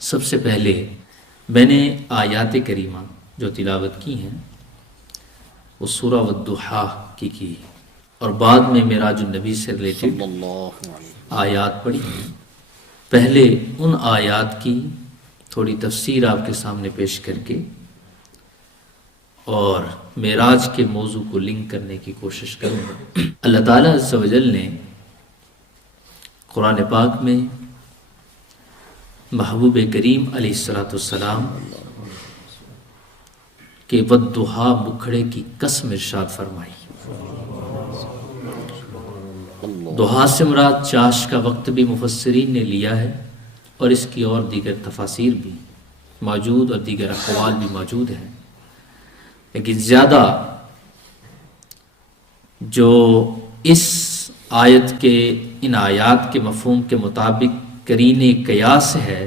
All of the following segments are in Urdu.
سب سے پہلے میں نے آیات کریمہ جو تلاوت کی ہیں وہ سورہ والضحیٰ کی اور بعد میں معراج النبی سے ریلیٹڈ آیات پڑھی. پہلے ان آیات کی تھوڑی تفسیر آپ کے سامنے پیش کر کے اور معراج کے موضوع کو لنک کرنے کی کوشش کروں گا. اللہ تعالیٰ عز و جل نے قرآن پاک میں محبوب کریم علیہ السلام کہ والضحیٰ مکھڑے کی قسم ارشاد فرمائی. ضحیٰ سے مراد چاش کا وقت بھی مفسرین نے لیا ہے اور اس کی اور دیگر تفاسیر بھی موجود اور دیگر اقوال بھی موجود ہیں، لیکن زیادہ جو اس آیت کے ان آیات کے مفہوم کے مطابق قرین قیاس ہے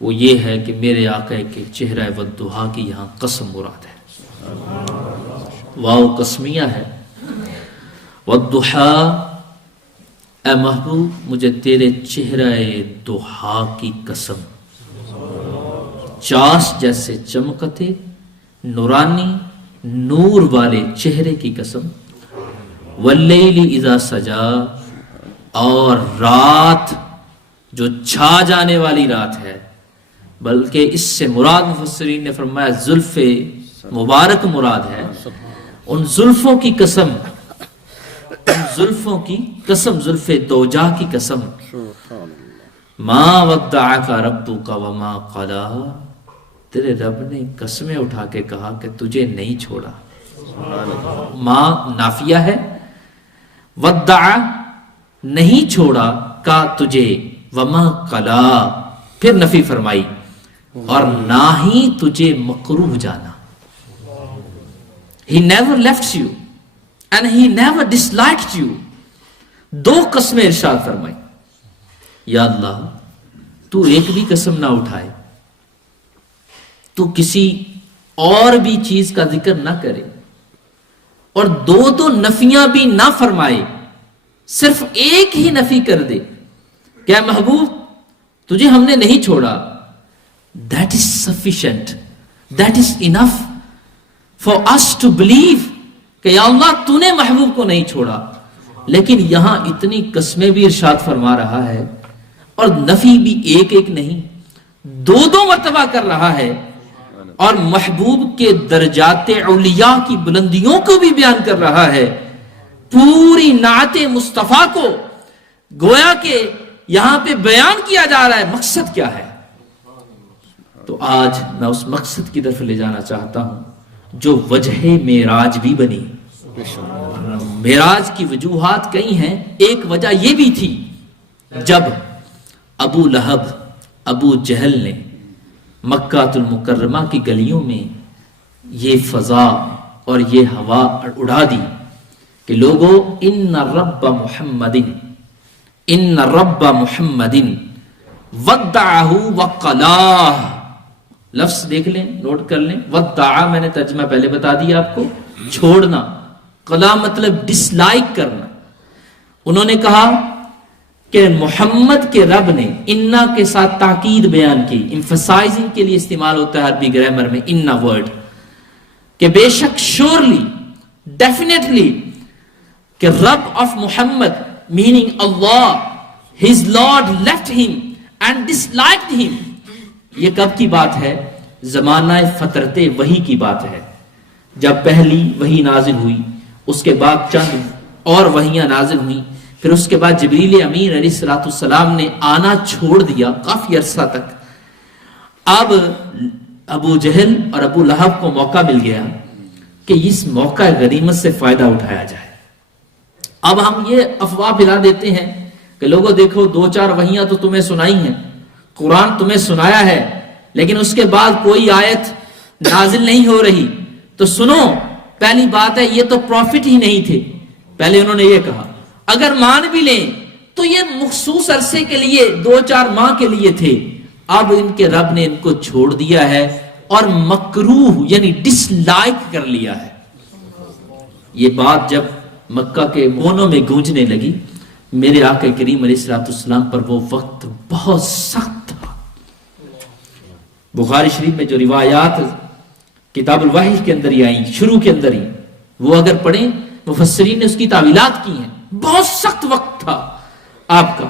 وہ یہ ہے کہ میرے آقا کے چہرہ والضحیٰ کی یہاں قسم مراد ہے. واو قسمیہ ہے. والضحیٰ اے محبوب مجھے تیرے چہرہ ضحیٰ کی قسم، چاش جیسے چمکتے نورانی نور والے چہرے کی قسم. واللیل اذا سجا، اور رات جو چھا جانے والی رات ہے، بلکہ اس سے مراد مفسرین نے فرمایا زلف مبارک مراد ہے. ان زلفوں کی قسم، زلفوں کی قسم، زلف دوجا کی قسم. ما ودعک ربک وما قلی، تیرے رب نے قسمیں اٹھا کے کہا کہ تجھے نہیں چھوڑا. ما نافیہ ہے، ودع نہیں چھوڑا کا تجھے، وما قلی پھر نفی فرمائی، اور نہ ہی تجھے مکروہ جانا. He never left you and he never disliked you. دو قسمیں ارشاد فرمائی. یا اللہ تو ایک بھی قسم نہ اٹھائے، تو کسی اور بھی چیز کا ذکر نہ کرے، اور دو نفیاں بھی نہ فرمائے، صرف ایک ہی نفی کر دے کہ محبوب تجھے ہم نے نہیں چھوڑا. That is sufficient, that is enough for us to believe کہ یا اللہ تو نے محبوب کو نہیں چھوڑا. لیکن یہاں اتنی قسمیں بھی ارشاد فرما رہا ہے اور نفی بھی ایک ایک نہیں دو مرتبہ کر رہا ہے، اور محبوب کے درجات اولیاء کی بلندیوں کو بھی بیان کر رہا ہے. پوری نعت مصطفیٰ کو گویا کہ یہاں پہ بیان کیا جا رہا ہے. مقصد کیا ہے؟ تو آج میں اس مقصد کی طرف لے جانا چاہتا ہوں جو وجہ معراج بھی بنی. معراج کی وجوہات کئی ہیں. ایک وجہ یہ بھی تھی جب ابو لہب ابو جہل نے مکہ المکرمہ کی گلیوں میں یہ فضا اور یہ ہوا اڑا دی کہ لوگوں ان رب محمد ودعہ وقلاہ. لفظ دیکھ لیں، نوٹ کر لیں. ودعہ میں نے ترجمہ پہلے بتا دیا آپ کو، چھوڑنا. قلا مطلب ڈس لائک کرنا. انہوں نے کہا کہ محمد کے رب نے انا کے ساتھ تاکید بیان کی، ایمفسائزنگ کے لیے استعمال ہوتا ہے عربی گرامر میں انا ورڈ، کہ بے شک شورلی ڈیفینیٹلی کہ رب of Muhammad meaning Allah, his Lord left him and disliked him. یہ کب کی بات ہے؟ زمانہ فترت وحی کی بات ہے، جب پہلی وحی نازل ہوئی، اس کے بعد چند اور وحیاں نازل ہوئیں، پھر اس کے بعد جبریل امین علیہ السلام نے آنا چھوڑ دیا کافی عرصہ تک. اب ابو جہل اور ابو لہب کو موقع مل گیا کہ اس موقع غنیمت سے فائدہ اٹھایا جائے. اب ہم یہ افواہ پھیلا دیتے ہیں کہ لوگوں دیکھو 2-4 وحیاں تو تمہیں سنائی ہیں، قرآن تمہیں سنایا ہے، لیکن اس کے بعد کوئی آیت نازل نہیں ہو رہی. تو سنو، پہلی بات ہے یہ تو پروفٹ ہی نہیں تھے. پہلے انہوں نے یہ کہا. اگر مان بھی لیں تو یہ مخصوص عرصے کے لیے 2-4 ماہ کے لیے تھے. اب ان کے رب نے ان کو چھوڑ دیا ہے اور مکروہ یعنی ڈس لائک کر لیا ہے. یہ بات جب مکہ کے کونوں میں گونجنے لگی، میرے آقا کریم علیہ السلام پر وہ وقت بہت سخت تھا. بخاری شریف میں جو روایات کتاب الوحی کے اندر ہی آئیں، شروع کے اندر ہی، وہ اگر پڑھیں مفسرین نے اس کی تعویلات کی ہیں. بہت سخت وقت تھا آپ کا،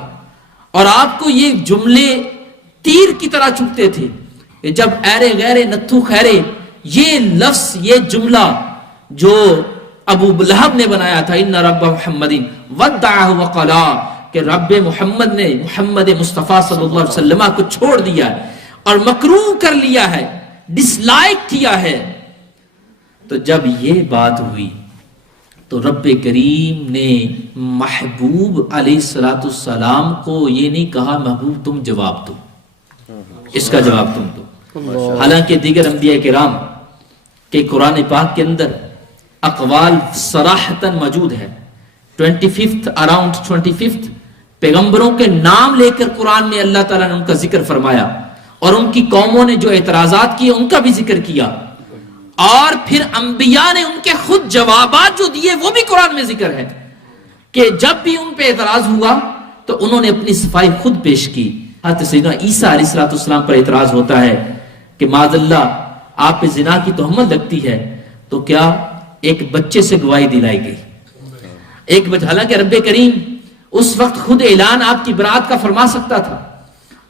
اور آپ کو یہ جملے تیر کی طرح چبھتے تھے کہ جب ایرے غیرے نتھو خیرے، یہ لفظ، یہ جملہ جو ابو لہب نے بنایا تھا، ان رب محمد ودعہ وقلا، کہ رب محمد نے محمد مصطفیٰ صلی اللہ علیہ وسلم کو چھوڑ دیا ہے اور مکروہ کر لیا ہے، ڈس لائک کیا ہے. تو جب یہ بات ہوئی تو رب کریم نے محبوب علیہ السلام کو یہ نہیں کہا محبوب تم جواب دو، اس کا جواب تم دو. حالانکہ دیگر انبیاء کرام کہ قرآن پاک کے اندر اقوال صراحتاً موجود ہے. 25th اراؤنڈ 25th پیغمبروں کے نام لے کر قرآن میں اللہ تعالیٰ نے ان کا ذکر فرمایا، اور ان کی قوموں نے جو اعتراضات کیے ان کا بھی ذکر کیا، اور پھر انبیاء نے ان کے خود جوابات جو دیے وہ بھی قرآن میں ذکر ہے کہ جب بھی ان پہ اعتراض ہوا تو انہوں نے اپنی صفائی خود پیش کی. حضرت سیدنا عیسیٰ علیہ السلام پر اعتراض ہوتا ہے کہ معاذ اللہ آپ پہ زنا کی تہمت لگتی ہے، تو کیا ایک بچے سے گواہی دلائی گئی، ایک بچہ. حالانکہ رب کریم اس وقت خود اعلان آپ کی برات کا فرما سکتا تھا،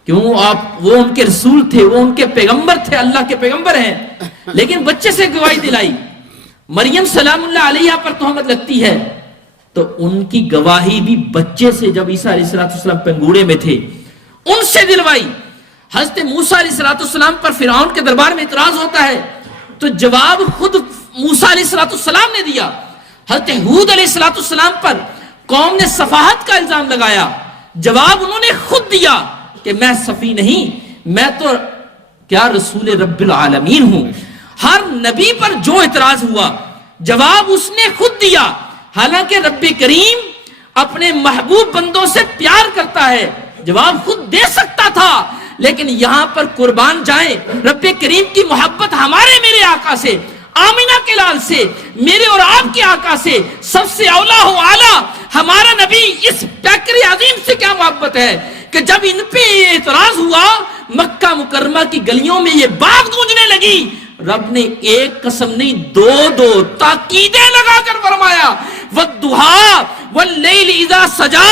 کیوں؟ آپ وہ ان کے رسول تھے، وہ ان کے پیغمبر تھے، اللہ کے پیغمبر ہیں، لیکن بچے سے گواہی دلائی. مریم سلام اللہ علیہا پر تہمت لگتی ہے تو ان کی گواہی بھی بچے سے، جب عیسیٰ علیہ السلام پنگوڑے میں تھے ان سے دلوائی. حضرت موسیٰ علیہ السلام پر فرعون کے دربار میں اعتراض ہوتا ہے تو جواب خود موسیٰ علیہ السلام نے دیا. حضرت ہود علیہ السلام پر قوم نے سفاہت کا الزام لگایا، جواب انہوں نے خود دیا کہ میں سفی نہیں، میں تو کیا رسول رب العالمین ہوں. ہر نبی پر جو اعتراض ہوا جواب اس نے خود دیا. حالانکہ رب کریم اپنے محبوب بندوں سے پیار کرتا ہے، جواب خود دے سکتا تھا، لیکن یہاں پر قربان جائیں رب کریم کی محبت ہمارے میرے آقا سے، آمینہ کے لال سے، میرے اور آپ کے آقا سے، سب سے اولا ہو اعلیٰ ہمارا نبی، اس پیکر عظیم سے کیا محبت ہے کہ جب ان پہ یہ اعتراض ہوا مکہ مکرمہ کی گلیوں میں یہ بات گونجنے لگی، رب نے ایک قسم نہیں دو تاکیدیں لگا کر فرمایا والضحیٰ واللیل اذا سجا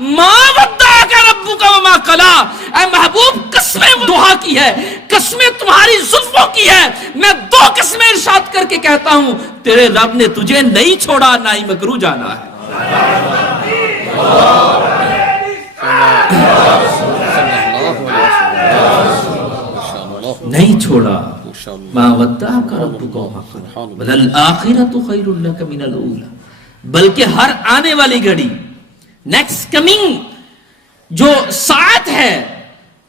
ما ودعک ربک وما قلی. اے محبوب قسمیں ضحیٰ کی ہے، قسمیں تمہاری زلفوں کی ہے. میں دو قسمیں ارشاد کر کے کہتا ہوں تیرے رب نے تجھے نہیں چھوڑا، نہ ہی مکروہ جانا ہے. نہیں چھوڑا. ما ودعک ربک وما قلی وللآخرۃ خیر لک من الاولی. بلکہ ہر آنے والی گھڑی، نیکسٹ کمنگ جو ساعت ہے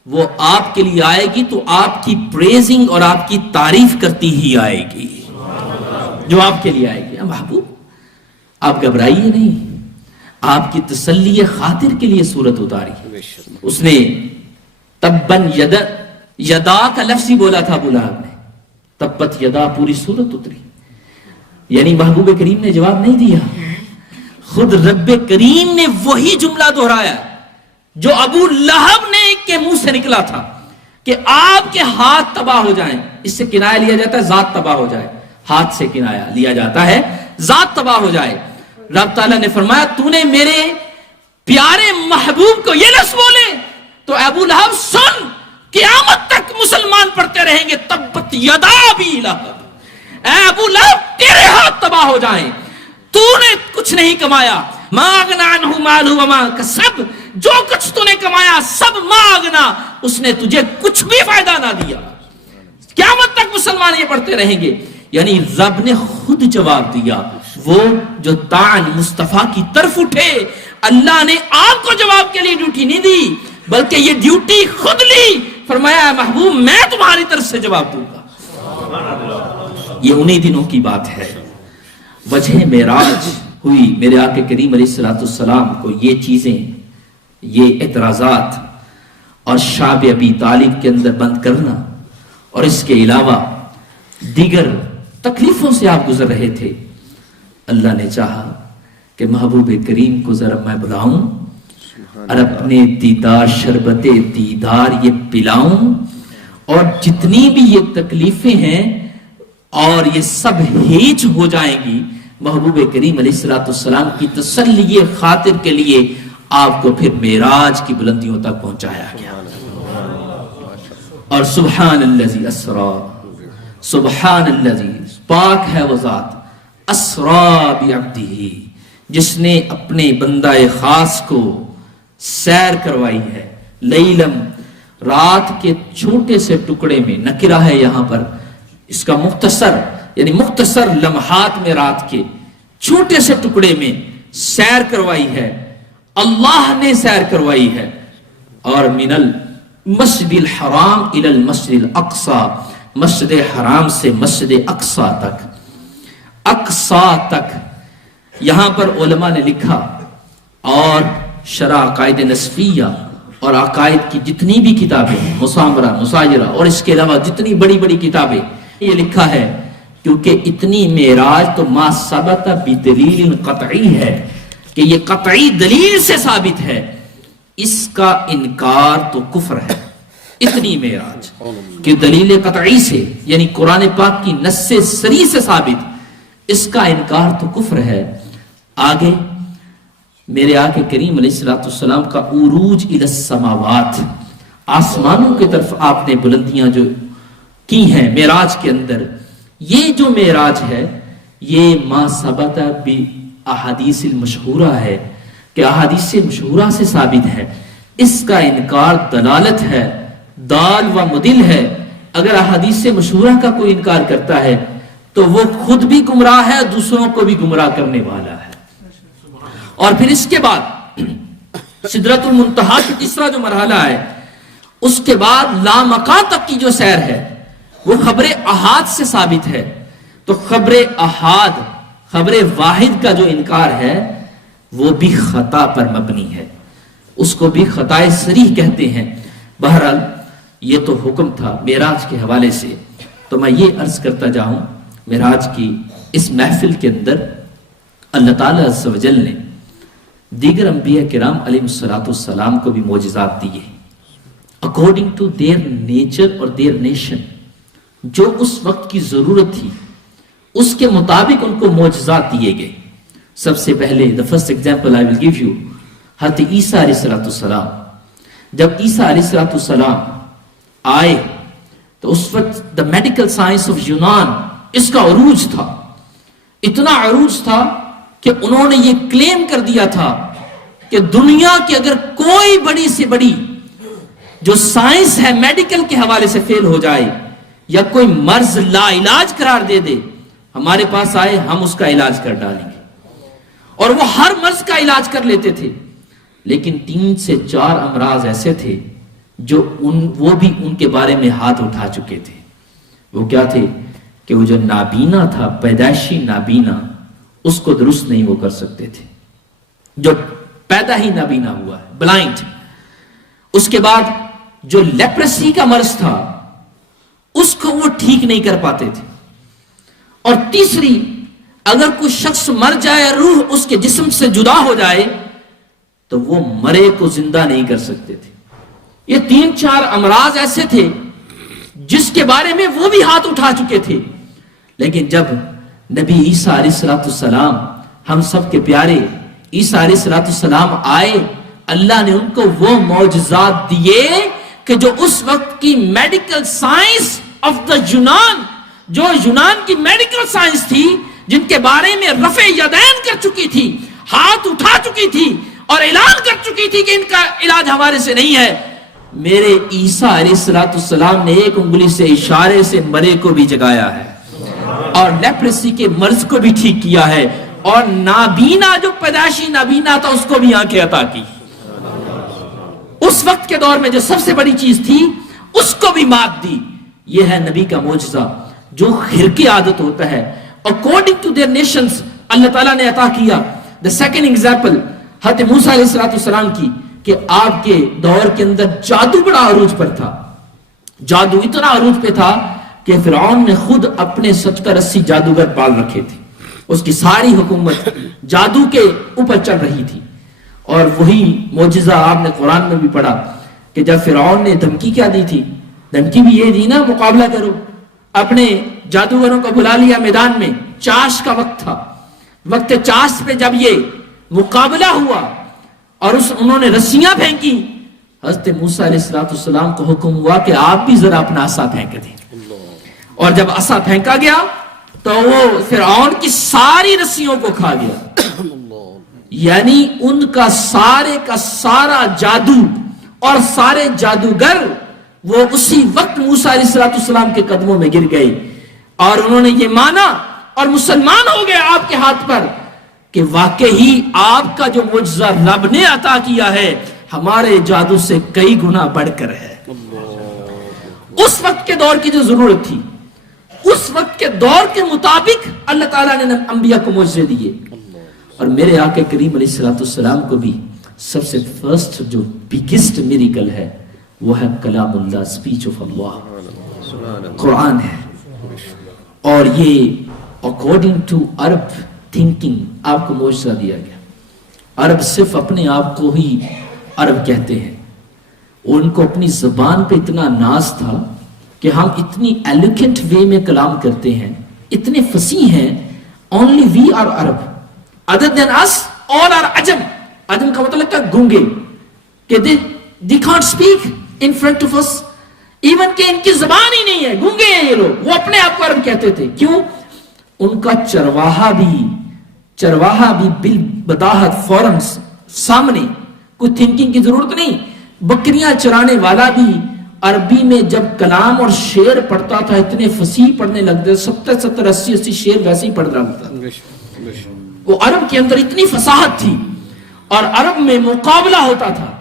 وہ آپ کے لیے آئے گی تو آپ کی پریزنگ اور آپ کی تعریف کرتی ہی آئے گی، جو آپ کے لیے آئے گی. محبوب آپ گھبرائیے نہیں، آپ کی تسلی خاطر کے لیے سورت اتاری ہے. اس نے تبن یدا کا لفظ ہی بولا تھا ابو لہب نے، تبت یدا پوری سورت اتری. یعنی محبوب کریم نے جواب نہیں دیا، خود رب کریم نے وہی جملہ دہرایا جو ابو لہب نے کے منہ سے نکلا تھا کہ آپ کے ہاتھ تباہ ہو جائیں. اس سے کنایہ لیا جاتا ہے ذات تباہ ہو جائے، ہاتھ سے کنایہ لیا جاتا ہے ذات تباہ ہو جائے. رب تعالیٰ نے فرمایا تو نے میرے پیارے محبوب کو یہ لفظ بولے تو ابو لہب سن، قیامت تک مسلمان پڑھتے رہیں گے تبت یدا ابی لہب. اے ابو لہب تیرے ہاتھ تباہ ہو جائیں، تو نے کچھ نہیں کمایا. ما اغنی عنہ مالہ وما کسب، جو کچھ تو نے کمایا سب ما اغنی، اس نے تجھے کچھ بھی فائدہ نہ دیا. قیامت تک مسلمان یہ پڑھتے رہیں گے. یعنی رب نے خود جواب دیا. وہ جو تعن مصطفیٰ کی طرف اٹھے، اللہ نے آپ کو جواب کے لیے ڈیوٹی نہیں دی بلکہ یہ ڈیوٹی خود لی. فرمایا محبوب میں تمہاری طرف سے جواب دوں گا. یہ انہی دنوں کی بات ہے. وجہ معراج ہوئی میرے آقا کریم علیہ السلام کو یہ چیزیں، یہ اعتراضات اور شعب ابی طالب کے اندر بند کرنا، اور اس کے علاوہ دیگر تکلیفوں سے آپ گزر رہے تھے. اللہ نے چاہا کہ محبوب کریم کو ذرا میں بلاؤں اور اپنے دیدار شربت دیدار یہ پلاؤں اور جتنی بھی یہ تکلیفیں ہیں اور یہ سب ہیچ ہو جائیں گی، محبوب کریم علیہ الصلوۃ والسلام کی تسلی خاطر کے لیے آپ کو پھر معراج کی بلندیوں تک پہنچایا گیا. اور سبحان الذی اسرا، سبحان الذی، پاک ہے وہ ذات، اسرا بعبدہ، جس نے اپنے بندہ خاص کو سیر کروائی ہے، لیلم، رات کے چھوٹے سے ٹکڑے میں، نکرہ ہے یہاں پر، اس کا مختصر یعنی مختصر لمحات میں رات کے چھوٹے سے ٹکڑے میں سیر کروائی ہے، اللہ نے سیر کروائی ہے. اور من المسجد الحرام الی المسجد الاقصی، مسجد حرام سے مسجد اقصی تک، اقصی تک. یہاں پر علماء نے لکھا، اور شرح عقائد نصفیہ اور عقائد کی جتنی بھی کتابیں، مسامرہ، مساجرہ اور اس کے علاوہ جتنی بڑی بڑی کتابیں، یہ لکھا ہے کیونکہ اتنی معراج تو ما ثبت بدلیل قطعی ہے کہ یہ قطعی دلیل سے ثابت ہے، اس کا انکار تو کفر ہے. اتنی معراج کہ دلیل قطعی سے یعنی قرآن پاک کی نص صریح سے ثابت، اس کا انکار تو کفر ہے. آگے میرے آقا کریم علیہ الصلوۃ والسلام کا عروج الی السماوات، آسمانوں کی طرف آپ نے بلندیاں جو کی ہیں معراج کے اندر، یہ جو معراج ہے یہ ما ثبت باحادیث المشہورہ ہے کہ احادیث مشہورہ سے ثابت ہے. اس کا انکار دلالت ہے، دال و مدل ہے. اگر احادیث مشہورہ کا کوئی انکار کرتا ہے تو وہ خود بھی گمراہ ہے، دوسروں کو بھی گمراہ کرنے والا ہے. اور پھر اس کے بعد سدرۃ المنتہا کی تیسرا جو مرحلہ ہے، اس کے بعد لامکان تک کی جو سیر ہے وہ خبر احاد سے ثابت ہے. تو خبر احاد، خبر واحد کا جو انکار ہے وہ بھی خطا پر مبنی ہے، اس کو بھی خطائے صریح کہتے ہیں. بہرحال یہ تو حکم تھا معراج کے حوالے سے. تو میں یہ عرض کرتا جاؤں، معراج کی اس محفل کے اندر اللہ تعالیٰ عز و جل نے دیگر انبیاء کرام علیہ السلام کو بھی معجزات دیے اکارڈنگ ٹو دیئر نیچر اور دیئر نیشن. جو اس وقت کی ضرورت تھی اس کے مطابق ان کو معجزات دیے گئے. سب سے پہلے the first example I will give you، حضرت عیسیٰ علیہ السلام. جب عیسیٰ علیہ السلام آئے تو اس وقت the medical science of یونان اس کا عروج تھا، اتنا عروج تھا کہ انہوں نے یہ کلیم کر دیا تھا کہ دنیا کی اگر کوئی بڑی سے بڑی جو سائنس ہے میڈیکل کے حوالے سے فیل ہو جائے یا کوئی مرض لا علاج قرار دے دے، ہمارے پاس آئے، ہم اس کا علاج کر ڈالیں گے. اور وہ ہر مرض کا علاج کر لیتے تھے. لیکن 3 سے 4 امراض ایسے تھے جو وہ بھی ان کے بارے میں ہاتھ اٹھا چکے تھے. وہ کیا تھے کہ وہ جو نابینا تھا، پیدائشی نابینا، اس کو درست نہیں وہ کر سکتے تھے، جو پیدا ہی نابینا ہوا ہے، بلائنڈ. اس کے بعد جو لیپریسی کا مرض تھا اس کو وہ ٹھیک نہیں کر پاتے تھے. اور تیسری، اگر کوئی شخص مر جائے، روح اس کے جسم سے جدا ہو جائے تو وہ مرے کو زندہ نہیں کر سکتے تھے. یہ 3-4 امراض ایسے تھے جس کے بارے میں وہ بھی ہاتھ اٹھا چکے تھے. لیکن جب نبی عیسیٰ علیہ السلام، ہم سب کے پیارے عیسیٰ علیہ السلام آئے، اللہ نے ان کو وہ معجزات دیے کہ جو اس وقت کی میڈیکل سائنس آف دا یونان، جو یونان کی میڈیکل سائنس تھی، جن کے بارے میں رفع یدین کر چکی تھی، ہاتھ اٹھا چکی تھی اور اعلان کر چکی تھی کہ ان کا علاج ہمارے سے نہیں ہے، میرے عیسیٰ علیہ السلام نے ایک انگلی سے اشارے سے مرے کو بھی جگایا ہے اور لیپریسی کے مرض کو بھی ٹھیک کیا ہے، اور نابینا جو پیدائشی نابینا تھا اس کو بھی آنکھیں عطا کی. اس وقت کے دور میں جو سب سے بڑی چیز تھی اس کو بھی مات دی. یہ ہے نبی کا معجزہ جو خرقی عادت ہوتا ہے. According to their nations اللہ تعالیٰ نے عطا کیا. The second example حضرت موسیٰ علیہ السلام کی کہ آپ کے دور کے اندر جادو بڑا عروج پر تھا. جادو اتنا عروج پہ تھا کہ فرعون نے خود اپنے 70-80 جادوگر پال رکھے تھے. اس کی ساری حکومت جادو کے اوپر چل رہی تھی. اور وہی معجزہ آپ نے قرآن میں بھی پڑھا کہ جب فرعون نے دھمکی کیا دی تھی دھمکی بھی یہ دی نا مقابلہ کرو. اپنے جادوگروں کو بلا لیا میدان میں, چاش کا وقت تھا, وقت چاش پہ جب یہ مقابلہ ہوا اور انہوں نے رسیاں پھینکی, حضرت موسیٰ علیہ السلام کو حکم ہوا کہ آپ بھی ذرا اپنا عصا پھینک دیں. اور جب عصا پھینکا گیا تو وہ فرعون کی ساری رسیوں کو کھا گیا. یعنی ان کا سارا جادو اور سارے جادوگر وہ اسی وقت موسیٰ علیہ السلام کے قدموں میں گر گئے, اور انہوں نے یہ مانا اور مسلمان ہو گئے آپ کے ہاتھ پر کہ واقعی آپ کا جو معجزہ رب نے عطا کیا ہے ہمارے جادو سے کئی گنا بڑھ کر ہے. اس وقت کے دور کی جو ضرورت تھی, اس وقت کے دور کے مطابق اللہ تعالیٰ نے انبیاء کو معجزے دیے. اور میرے آقا کریم علیہ السلام کو بھی سب سے فرسٹ جو بگیسٹ میریکل ہے وہ ہے کلام اللہ, سپیچ آف اللہ, قرآن ہے. اور یہ اکارڈنگ ٹو عرب تھنکنگ آپ کو معجزہ دیا گیا. عرب صرف اپنے آپ کو ہی عرب کہتے ہیں, ان کو اپنی زبان پہ اتنا ناز تھا کہ ہم اتنی ایلیگنٹ وے میں کلام کرتے ہیں, اتنے فصیح ہیں. only we are Arab, other than us all are عجم. عجم کا مطلب ہے گونگے, کہ they can't speak in front of us, even کہ ان کی زبان ہی نہیں ہے, گونگے ہیں یہ لوگ. وہ اپنے آپ کو عرب کہتے تھے. کیوں؟ ان کا چرواہا بھی بالبداہت فوراً سامنے, کوئی تھنکنگ کی ضرورت نہیں. بکریاں چرانے والا بھی عربی میں جب کلام اور شعر پڑھتا تھا اتنے فصیح پڑھنے لگتے, 70 80 شعر ویسے ہی پڑھ رہا تھا. وہ عرب کے اندر اتنی فصاحت تھی. اور عرب میں مقابلہ ہوتا تھا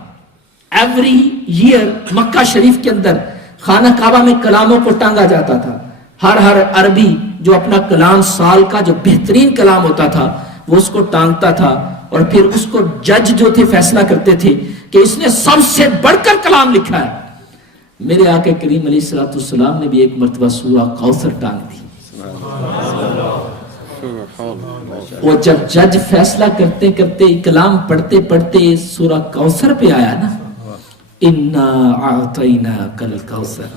ایوری ایئر. مکہ شریف کے اندر خانہ کعبہ میں کلاموں کو ٹانگا جاتا تھا. ہر عربی جو اپنا کلام سال کا جو بہترین کلام ہوتا تھا وہ اس کو ٹانگتا تھا, اور پھر اس کو جج جو تھے فیصلہ کرتے تھے کہ اس نے سب سے بڑھ کر کلام لکھا ہے. میرے آقا کریم علیہ السلام نے بھی ایک مرتبہ سورہ کوثر ٹانگ دی. وہ جب جج فیصلہ کرتے کرتے کلام پڑھتے پڑھتے سورہ کوثر پہ آیا نا, اِنَّا أَعْطَيْنَاكَ الْكَوْثَرَ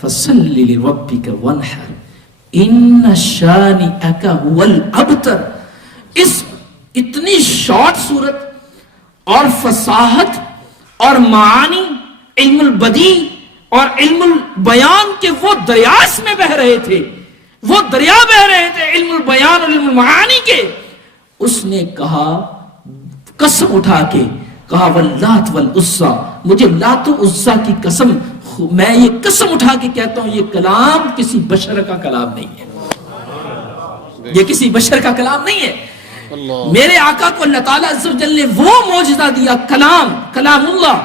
فَصَلِّ لِرَبِّكَ وَانْحَرْ إِنَّ شَانِئَكَ هُوَ الْأَبْتَرُ. اس اتنی شارٹ صورت اور فصاحت اور معانی, علم البدی اور علم البیان کے وہ دریا اس میں بہ رہے تھے, وہ دریا بہ رہے تھے علم البیان اور علم المعانی کے. اس نے کہا, قسم اٹھا کے کہا, واللات والعزیٰ, مجھے لات و عزیٰ کی قسم, میں یہ قسم اٹھا کے کہتا ہوں یہ کلام کسی بشر کا کلام نہیں ہے, یہ کسی بشر کا کلام نہیں ہے. میرے آقا کو اللہ تعالیٰ عز و جل نے وہ معجزہ دیا, کلام اللہ.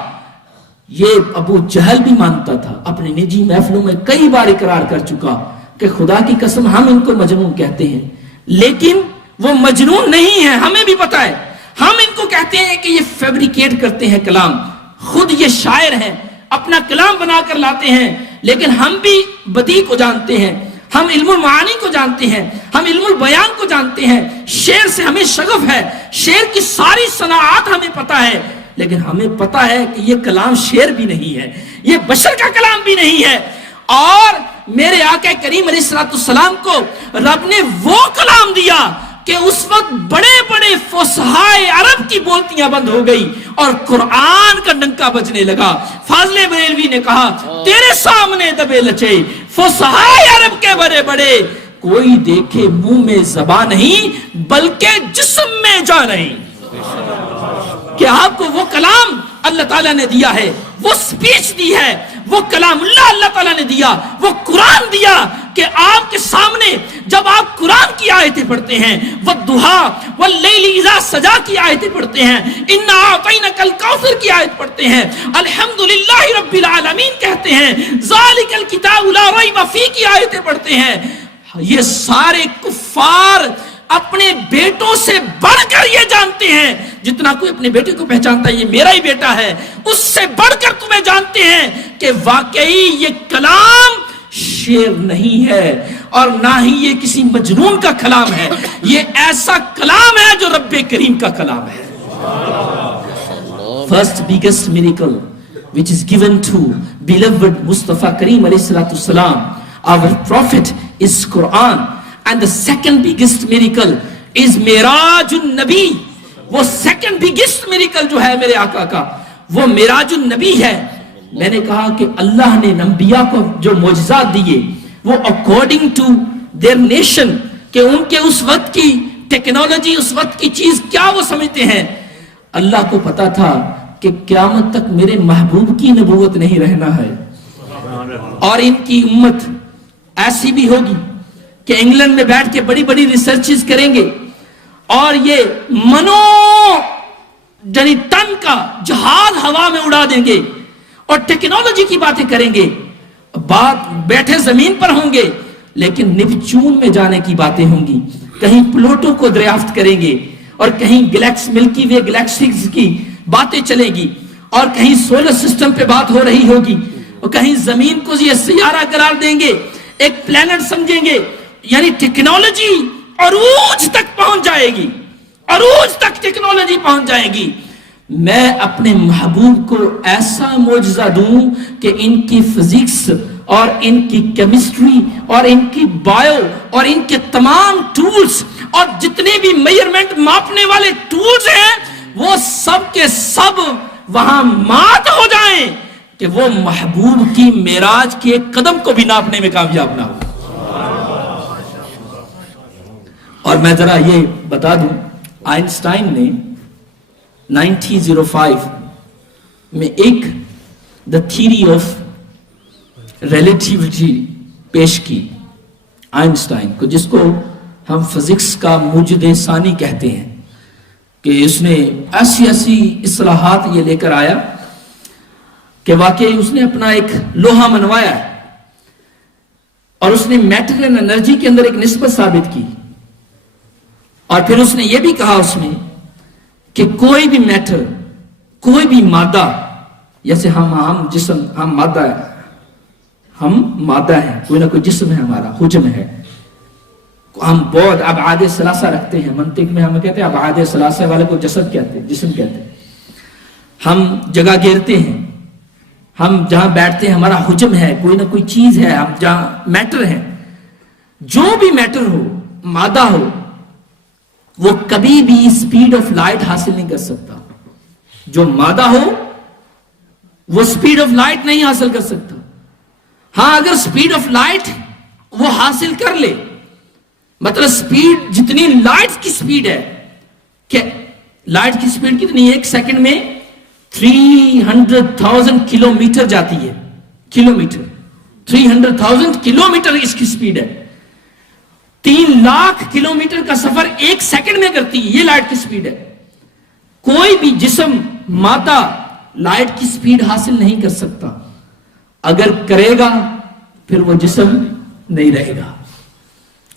یہ ابو جہل بھی مانتا تھا, اپنے نجی محفلوں میں کئی بار اقرار کر چکا کہ خدا کی قسم ہم ان کو مجنون کہتے ہیں, لیکن وہ مجنون نہیں ہے, ہمیں بھی پتا ہے. ہم ان کو کہتے ہیں کہ یہ فیبریکیٹ کرتے ہیں کلام, خود یہ شاعر ہیں, اپنا کلام بنا کر لاتے ہیں, لیکن ہم بھی بدیع کو جانتے ہیں, ہم علم المعانی کو جانتے ہیں, ہم علم البیان کو جانتے ہیں. شعر سے ہمیں شغف ہے, شعر کی ساری صناعات ہمیں پتا ہے, لیکن ہمیں پتا ہے کہ یہ کلام شعر بھی نہیں ہے, یہ بشر کا کلام بھی نہیں ہے. اور میرے آقا کریم علیہ السلام کو رب نے وہ کلام دیا کہ اس وقت بڑے بڑے فصحائے عرب کی بولتیاں بند ہو گئی اور قرآن کا ڈنکا بجنے لگا. فاضل بریلوی نے کہا, تیرے سامنے دبے لچے فصحائے عرب کے بڑے بڑے, کوئی دیکھے منہ میں زبان نہیں بلکہ جسم میں جان نہیں. کہ آپ کو وہ کلام اللہ تعالیٰ نے دیا ہے, وہ سپیچ دی ہے, وہ کلام اللہ تعالیٰ نے دیا, وہ قرآن دیا کہ آپ کے سامنے جب آپ قرآن کی آیتیں پڑھتے ہیں, وَالضُّحَىٰ وَاللَّيْلِ إِذَا سَجَا کی آیتیں پڑھتے ہیں, إِنَّا أَعْطَيْنَاكَ الْكَوْثَرَ کی آیت پڑھتے ہیں, الحمدللہ رب العالمین کہتے ہیں, ذَلِكَ الْكِتَابُ لَا رَيْبَ فِيهِ کی آیتیں پڑھتے ہیں. یہ سارے کفار اپنے بیٹوں سے بڑھ کر یہ جانتے ہیں, جتنا کوئی اپنے بیٹے کو پہچانتا ہے یہ میرا ہی بیٹا ہے, اس سے بڑھ کر تمہیں جانتے ہیں کہ واقعی یہ کلام شعر نہیں ہے اور نہ ہی یہ کسی مجنون کا کلام ہے, یہ ایسا کلام ہے جو رب کریم کا کلام ہے. First biggest miracle which is given to beloved Mustafa Kareem alayhi salatu salam, our prophet is Quran, and the second biggest miracle is Mirajun Nabi. وہ second biggest miracle جو ہے میرے آقا کا وہ میراج النبی ہے. میں نے کہا کہ اللہ نے انبیاء کو جو معجزات دیے وہ according to their nation, کہ ان کے اس وقت کی ٹیکنالوجی، اس وقت کی چیز کیا وہ سمجھتے ہیں. اللہ کو پتا تھا کہ قیامت تک میرے محبوب کی نبوت نہیں رہنا ہے، اور ان کی امت ایسی بھی ہوگی کہ انگلینڈ میں بیٹھ کے بڑی بڑی ریسرچز کریں گے اور یہ یعنی ٹن کا جہاز ہوا میں اڑا دیں گے اور ٹیکنالوجی کی باتیں کریں گے. بات بیٹھے زمین پر ہوں گے لیکن نیپچون میں جانے کی باتیں ہوں گی، کہیں پلوٹو کو دریافت کریں گے، اور کہیں ملکی وے گلیکسیز کی باتیں چلے گی، اور کہیں سولر سسٹم پہ بات ہو رہی ہوگی، اور کہیں زمین کو یہ سیارہ قرار دیں گے، ایک پلانٹ سمجھیں گے. یعنی ٹیکنالوجی عروج تک پہنچ جائے گی، عروج تک ٹیکنالوجی پہنچ جائے گی. میں اپنے محبوب کو ایسا معجزہ دوں کہ ان کی فزکس اور ان کی کیمسٹری اور ان کی بایو اور ان کے تمام ٹولز اور جتنے بھی میجرمنٹ ماپنے والے ٹولز ہیں وہ سب کے سب وہاں مات ہو جائیں کہ وہ محبوب کی معراج کے قدم کو بھی ناپنے میں کامیاب نہ ہو. اور میں ذرا یہ بتا دوں، آئنسٹائن نے 1905 میں ایک دا تھیری آف ریلیٹیوٹی پیش کی آئنسٹائن کو، جس کو ہم فزکس کا موجد ثانی کہتے ہیں، کہ اس نے ایسی اصلاحات یہ لے کر آیا کہ واقعی اس نے اپنا ایک لوہا منوایا ہے اور اس نے میٹر اینڈ انرجی کے اندر ایک نسبت ثابت کی، اور پھر اس نے یہ بھی کہا اس میں کہ کوئی بھی میٹر، کوئی بھی مادہ، جیسے ہم جسم، ہم مادہ ہے، ہم مادہ ہیں، کوئی نہ کوئی جسم ہے، ہمارا حجم ہے، ہم بہت ابعاد ثلاثہ رکھتے ہیں، منطق میں ہم کہتے ہیں ابعاد ثلاثہ والے کو جسد کہتے ہیں، جسم کہتے ہیں. ہم جگہ گھیرتے ہیں، ہم جہاں بیٹھتے ہیں ہمارا حجم ہے، کوئی نہ کوئی چیز ہے، ہم جہاں میٹر ہے. جو بھی میٹر ہو، مادہ ہو، وہ کبھی بھی سپیڈ آف لائٹ حاصل نہیں کر سکتا. جو مادہ ہو وہ سپیڈ آف لائٹ نہیں حاصل کر سکتا. ہاں اگر سپیڈ آف لائٹ وہ حاصل کر لے، مطلب سپیڈ جتنی لائٹ کی سپیڈ ہے، کہ لائٹ کی سپیڈ کتنی ہے؟ ایک سیکنڈ میں 300,000 کلومیٹر جاتی ہے. کلومیٹر 300,000 کلومیٹر اس کی سپیڈ ہے. 3 لاکھ کلومیٹر کا سفر ایک سیکنڈ میں کرتی ہے، یہ لائٹ کی سپیڈ ہے. کوئی بھی جسم، مادہ لائٹ کی سپیڈ حاصل نہیں کر سکتا. اگر کرے گا پھر وہ جسم نہیں رہے گا،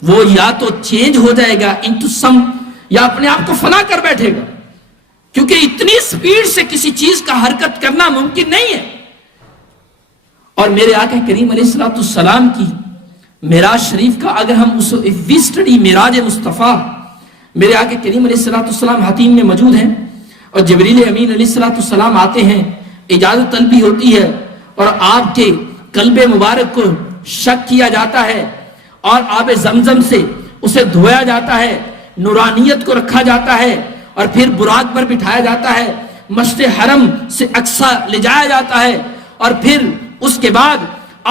وہ یا تو چینج ہو جائے گا انٹو سم، یا اپنے آپ کو فنا کر بیٹھے گا، کیونکہ اتنی سپیڈ سے کسی چیز کا حرکت کرنا ممکن نہیں ہے. اور میرے آقا کریم علیہ الصلوۃ والسلام کی معراج شریف کا اگر ہم وی اسٹڈی معراج مصطفیٰ، میرے آقا کریم علیہ الصلوۃ والسلام حتیم میں موجود ہیں اور جبریل امین علیہ الصلوۃ والسلام آتے ہیں، اجازت طلبی ہوتی ہے اور آپ کے قلب مبارک کو شک کیا جاتا ہے اور آب زمزم سے اسے دھویا جاتا ہے، نورانیت کو رکھا جاتا ہے، اور پھر براق پر بٹھایا جاتا ہے، مسجد حرم سے اقصی لے جایا جاتا ہے، اور پھر اس کے بعد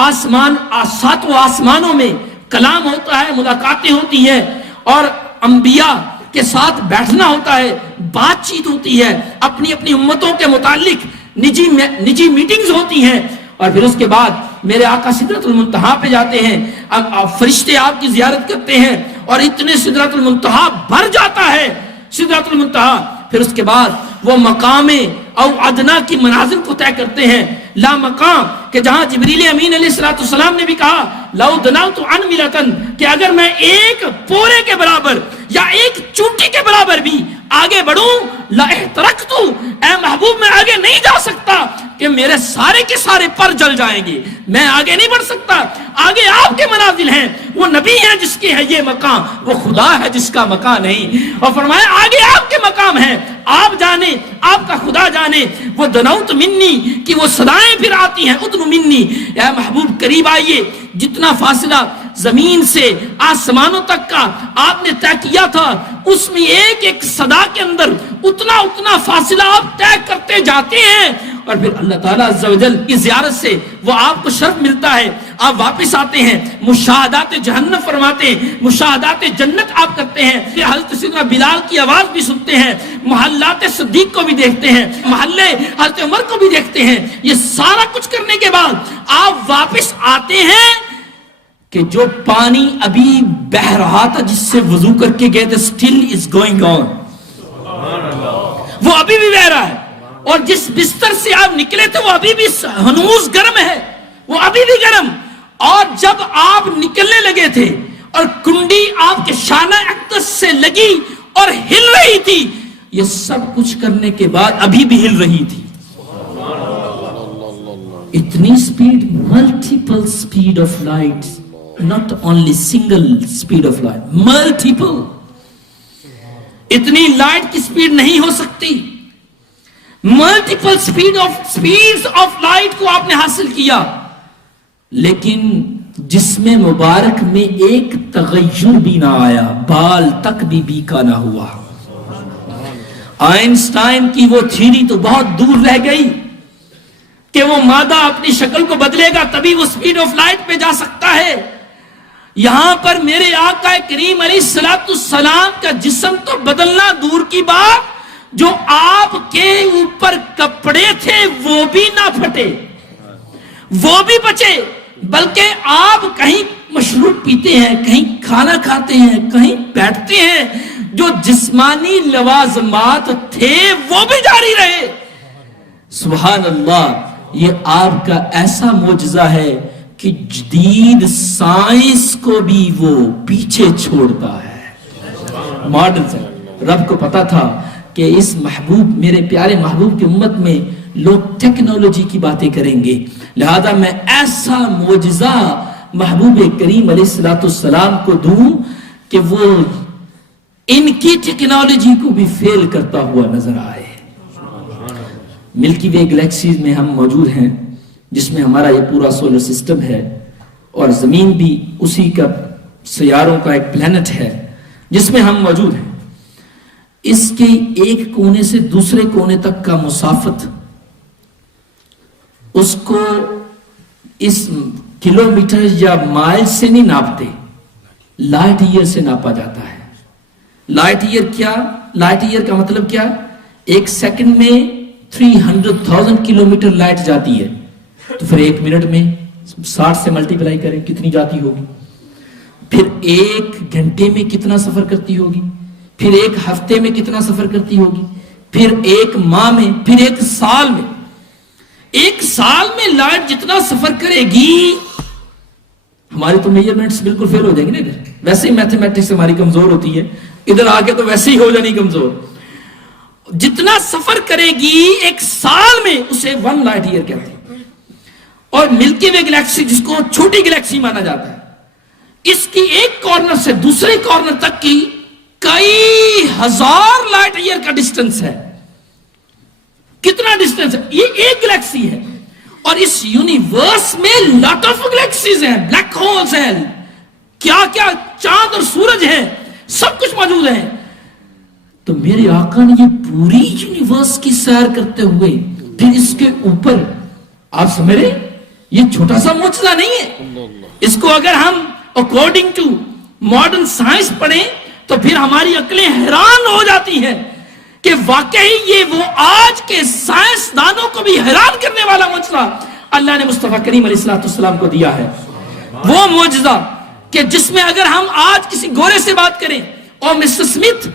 آسمان، 7 آسمانوں میں کلام ہوتا ہے، ملاقاتیں ہوتی ہیں، اور انبیاء کے ساتھ بیٹھنا ہوتا ہے، بات چیت ہوتی ہے، اپنی اپنی امتوں کے متعلق نجی میٹنگز ہوتی ہیں. اور پھر اس کے بعد میرے آقا سدرۃ المنتہا پہ جاتے ہیں، فرشتے آپ کی زیارت کرتے ہیں اور اتنے سدرۃ المنتہا بھر جاتا ہے سدرۃ المنتہا. پھر اس کے بعد وہ مقام او ادنا کی منازل کو طے کرتے ہیں، لا مقام، کہ جہاں جبریل امین علیہ السلام نے بھی کہا لو دنوت عن ملتن، کہ اگر میں ایک پورے کے برابر یا ایک چونٹی کے برابر بھی آگے بڑھوں، لا احترقت، اے محبوب میں آگے نہیں جا سکتا کہ میرے سارے کے سارے پر جل جائیں گے، میں آگے نہیں بڑھ سکتا. آگے آپ کے منازل ہیں، وہ نبی ہیں جس کے ہے یہ مقام، وہ خدا ہے جس کا مقام نہیں. اور فرمایا آگے آپ کے مقام ہیں، آپ جانے، آپ کا خدا جانے. وہ دنوت منی کہ وہ صدائیں پھر آتی ہیں ادنو منی، اے محبوب قریب آئیے. جتنا فاصلہ زمین سے آسمانوں تک کا آپ نے طے کیا تھا، اس میں ایک ایک صدا کے اندر اتنا فاصلہ آپ طے کرتے جاتے ہیں. اور پھر اللہ تعالیٰ عز و جل کی زیارت سے وہ آپ کو شرف ملتا ہے. آپ واپس آتے ہیں، مشاہدات جہنم فرماتے ہیں، مشاہدات جنت آپ کرتے ہیں. یہ حضرت سیدنا بلال کی آواز بھی سنتے ہیں، محلات صدیق کو بھی دیکھتے ہیں، محلے حضرت عمر کو بھی دیکھتے ہیں. یہ سارا کچھ کرنے کے بعد آپ واپس آتے ہیں کہ جو پانی ابھی بہ رہا تھا جس سے وضو کر کے گئے تھے still is going on، وہ ابھی بھی بہ رہا ہے. اور جس بستر سے آپ نکلے تھے وہ ابھی بھی ہنوز گرم ہے، وہ ابھی بھی گرم. اور جب آپ نکلنے لگے تھے اور کنڈی آپ کے شانہ اقدس سے لگی اور ہل رہی تھی، یہ سب کچھ کرنے کے بعد ابھی بھی ہل رہی تھی. اتنی speed, multiple speed of light, not only single speed of light, multiple. اتنی لائٹ کی سپیڈ نہیں ہو سکتی. ملٹیپل سپیڈز آف لائٹ کو آپ نے حاصل کیا، لیکن جسم مبارک میں ایک تغیر بھی نہ آیا، بال تک بھی بیکا نہ ہوا. آئنسٹائن کی وہ تھیوری تو بہت دور رہ گئی کہ وہ مادہ اپنی شکل کو بدلے گا تبھی وہ سپیڈ آف لائٹ پہ جا سکتا ہے. یہاں پر میرے آقا کریم علیہ السلام کا جسم تو بدلنا دور کی بات، جو آپ کے اوپر کپڑے تھے وہ بھی نہ پھٹے، وہ بھی بچے. بلکہ آپ کہیں مشروب پیتے ہیں، کہیں کھانا کھاتے ہیں، کہیں بیٹھتے ہیں، جو جسمانی لوازمات تھے وہ بھی جاری رہے. سبحان اللہ. یہ آپ کا ایسا معجزہ ہے کہ جدید سائنس کو بھی وہ پیچھے چھوڑتا ہے. ماڈرن سے رب کو پتا تھا کہ اس محبوب، میرے پیارے محبوب کی امت میں لوگ ٹیکنالوجی کی باتیں کریں گے، لہذا میں ایسا معجزہ محبوب کریم علیہ السلام کو دوں کہ وہ ان کی ٹیکنالوجی کو بھی فیل کرتا ہوا نظر آئے. ملکی وے گلیکسیز میں ہم موجود ہیں، جس میں ہمارا یہ پورا سولر سسٹم ہے، اور زمین بھی اسی کا سیاروں کا ایک پلانٹ ہے جس میں ہم موجود ہیں. اس کے ایک کونے سے دوسرے کونے تک کا مسافت اس کو اس کلومیٹر یا مائل سے نہیں ناپتے، لائٹ ایئر سے ناپا جاتا ہے. لائٹ ایئر کیا؟ لائٹ ایئر کا مطلب کیا؟ ایک سیکنڈ میں 300,000 کلومیٹر لائٹ جاتی ہے، تو پھر ایک منٹ میں 60 سے ملٹیپلائی کریں کتنی جاتی ہوگی. پھر ایک گھنٹے میں کتنا سفر کرتی ہوگی، پھر ایک ہفتے میں کتنا سفر کرتی ہوگی، پھر ایک ماہ میں، پھر ایک سال میں. ایک سال میں لائٹ جتنا سفر کرے گی، ہماری تو میجرمنٹس بالکل فیل ہو جائیں گے نا. ویسے ہی میتھمیٹکس ہماری کمزور ہوتی ہے، ادھر آگے تو ویسے ہی ہو جانی کمزور. جتنا سفر کرے گی ایک سال میں، اسے 1 لائٹ ایئر کہتے ہیں. اور ملکی وے گلیکسی جس کو چھوٹی گلیکسی مانا جاتا ہے، اس کی ایک کارنر سے دوسرے کارنر تک کی کئی ہزار لائٹ ایئر کا ڈسٹنس ہے. کتنا ڈسٹنس ہے؟ یہ ایک گلیکسی ہے، اور اس یونیورس میں لاٹ آف گلیکسیز ہیں، بلیک ہولز ہیں، کیا کیا چاند اور سورج ہیں، سب کچھ موجود ہیں. تو میرے آقا نے یہ پوری یونیورس کی سیر کرتے ہوئے پھر اس کے اوپر، آپ سمجھ رہے یہ چھوٹا سا معجزہ نہیں ہے. اس کو اگر ہم اکارڈنگ ٹو ماڈرن سائنس پڑھیں تو پھر ہماری عقلیں حیران ہو جاتی ہیں کہ واقعی یہ وہ آج کے سائنسدانوں کو بھی حیران کرنے والا معجزہ اللہ نے مصطفیٰ کریم علیہ السلام کو دیا ہے. وہ معجزہ کہ جس میں اگر ہم آج کسی گورے سے بات کریں، اور مسٹر سمتھ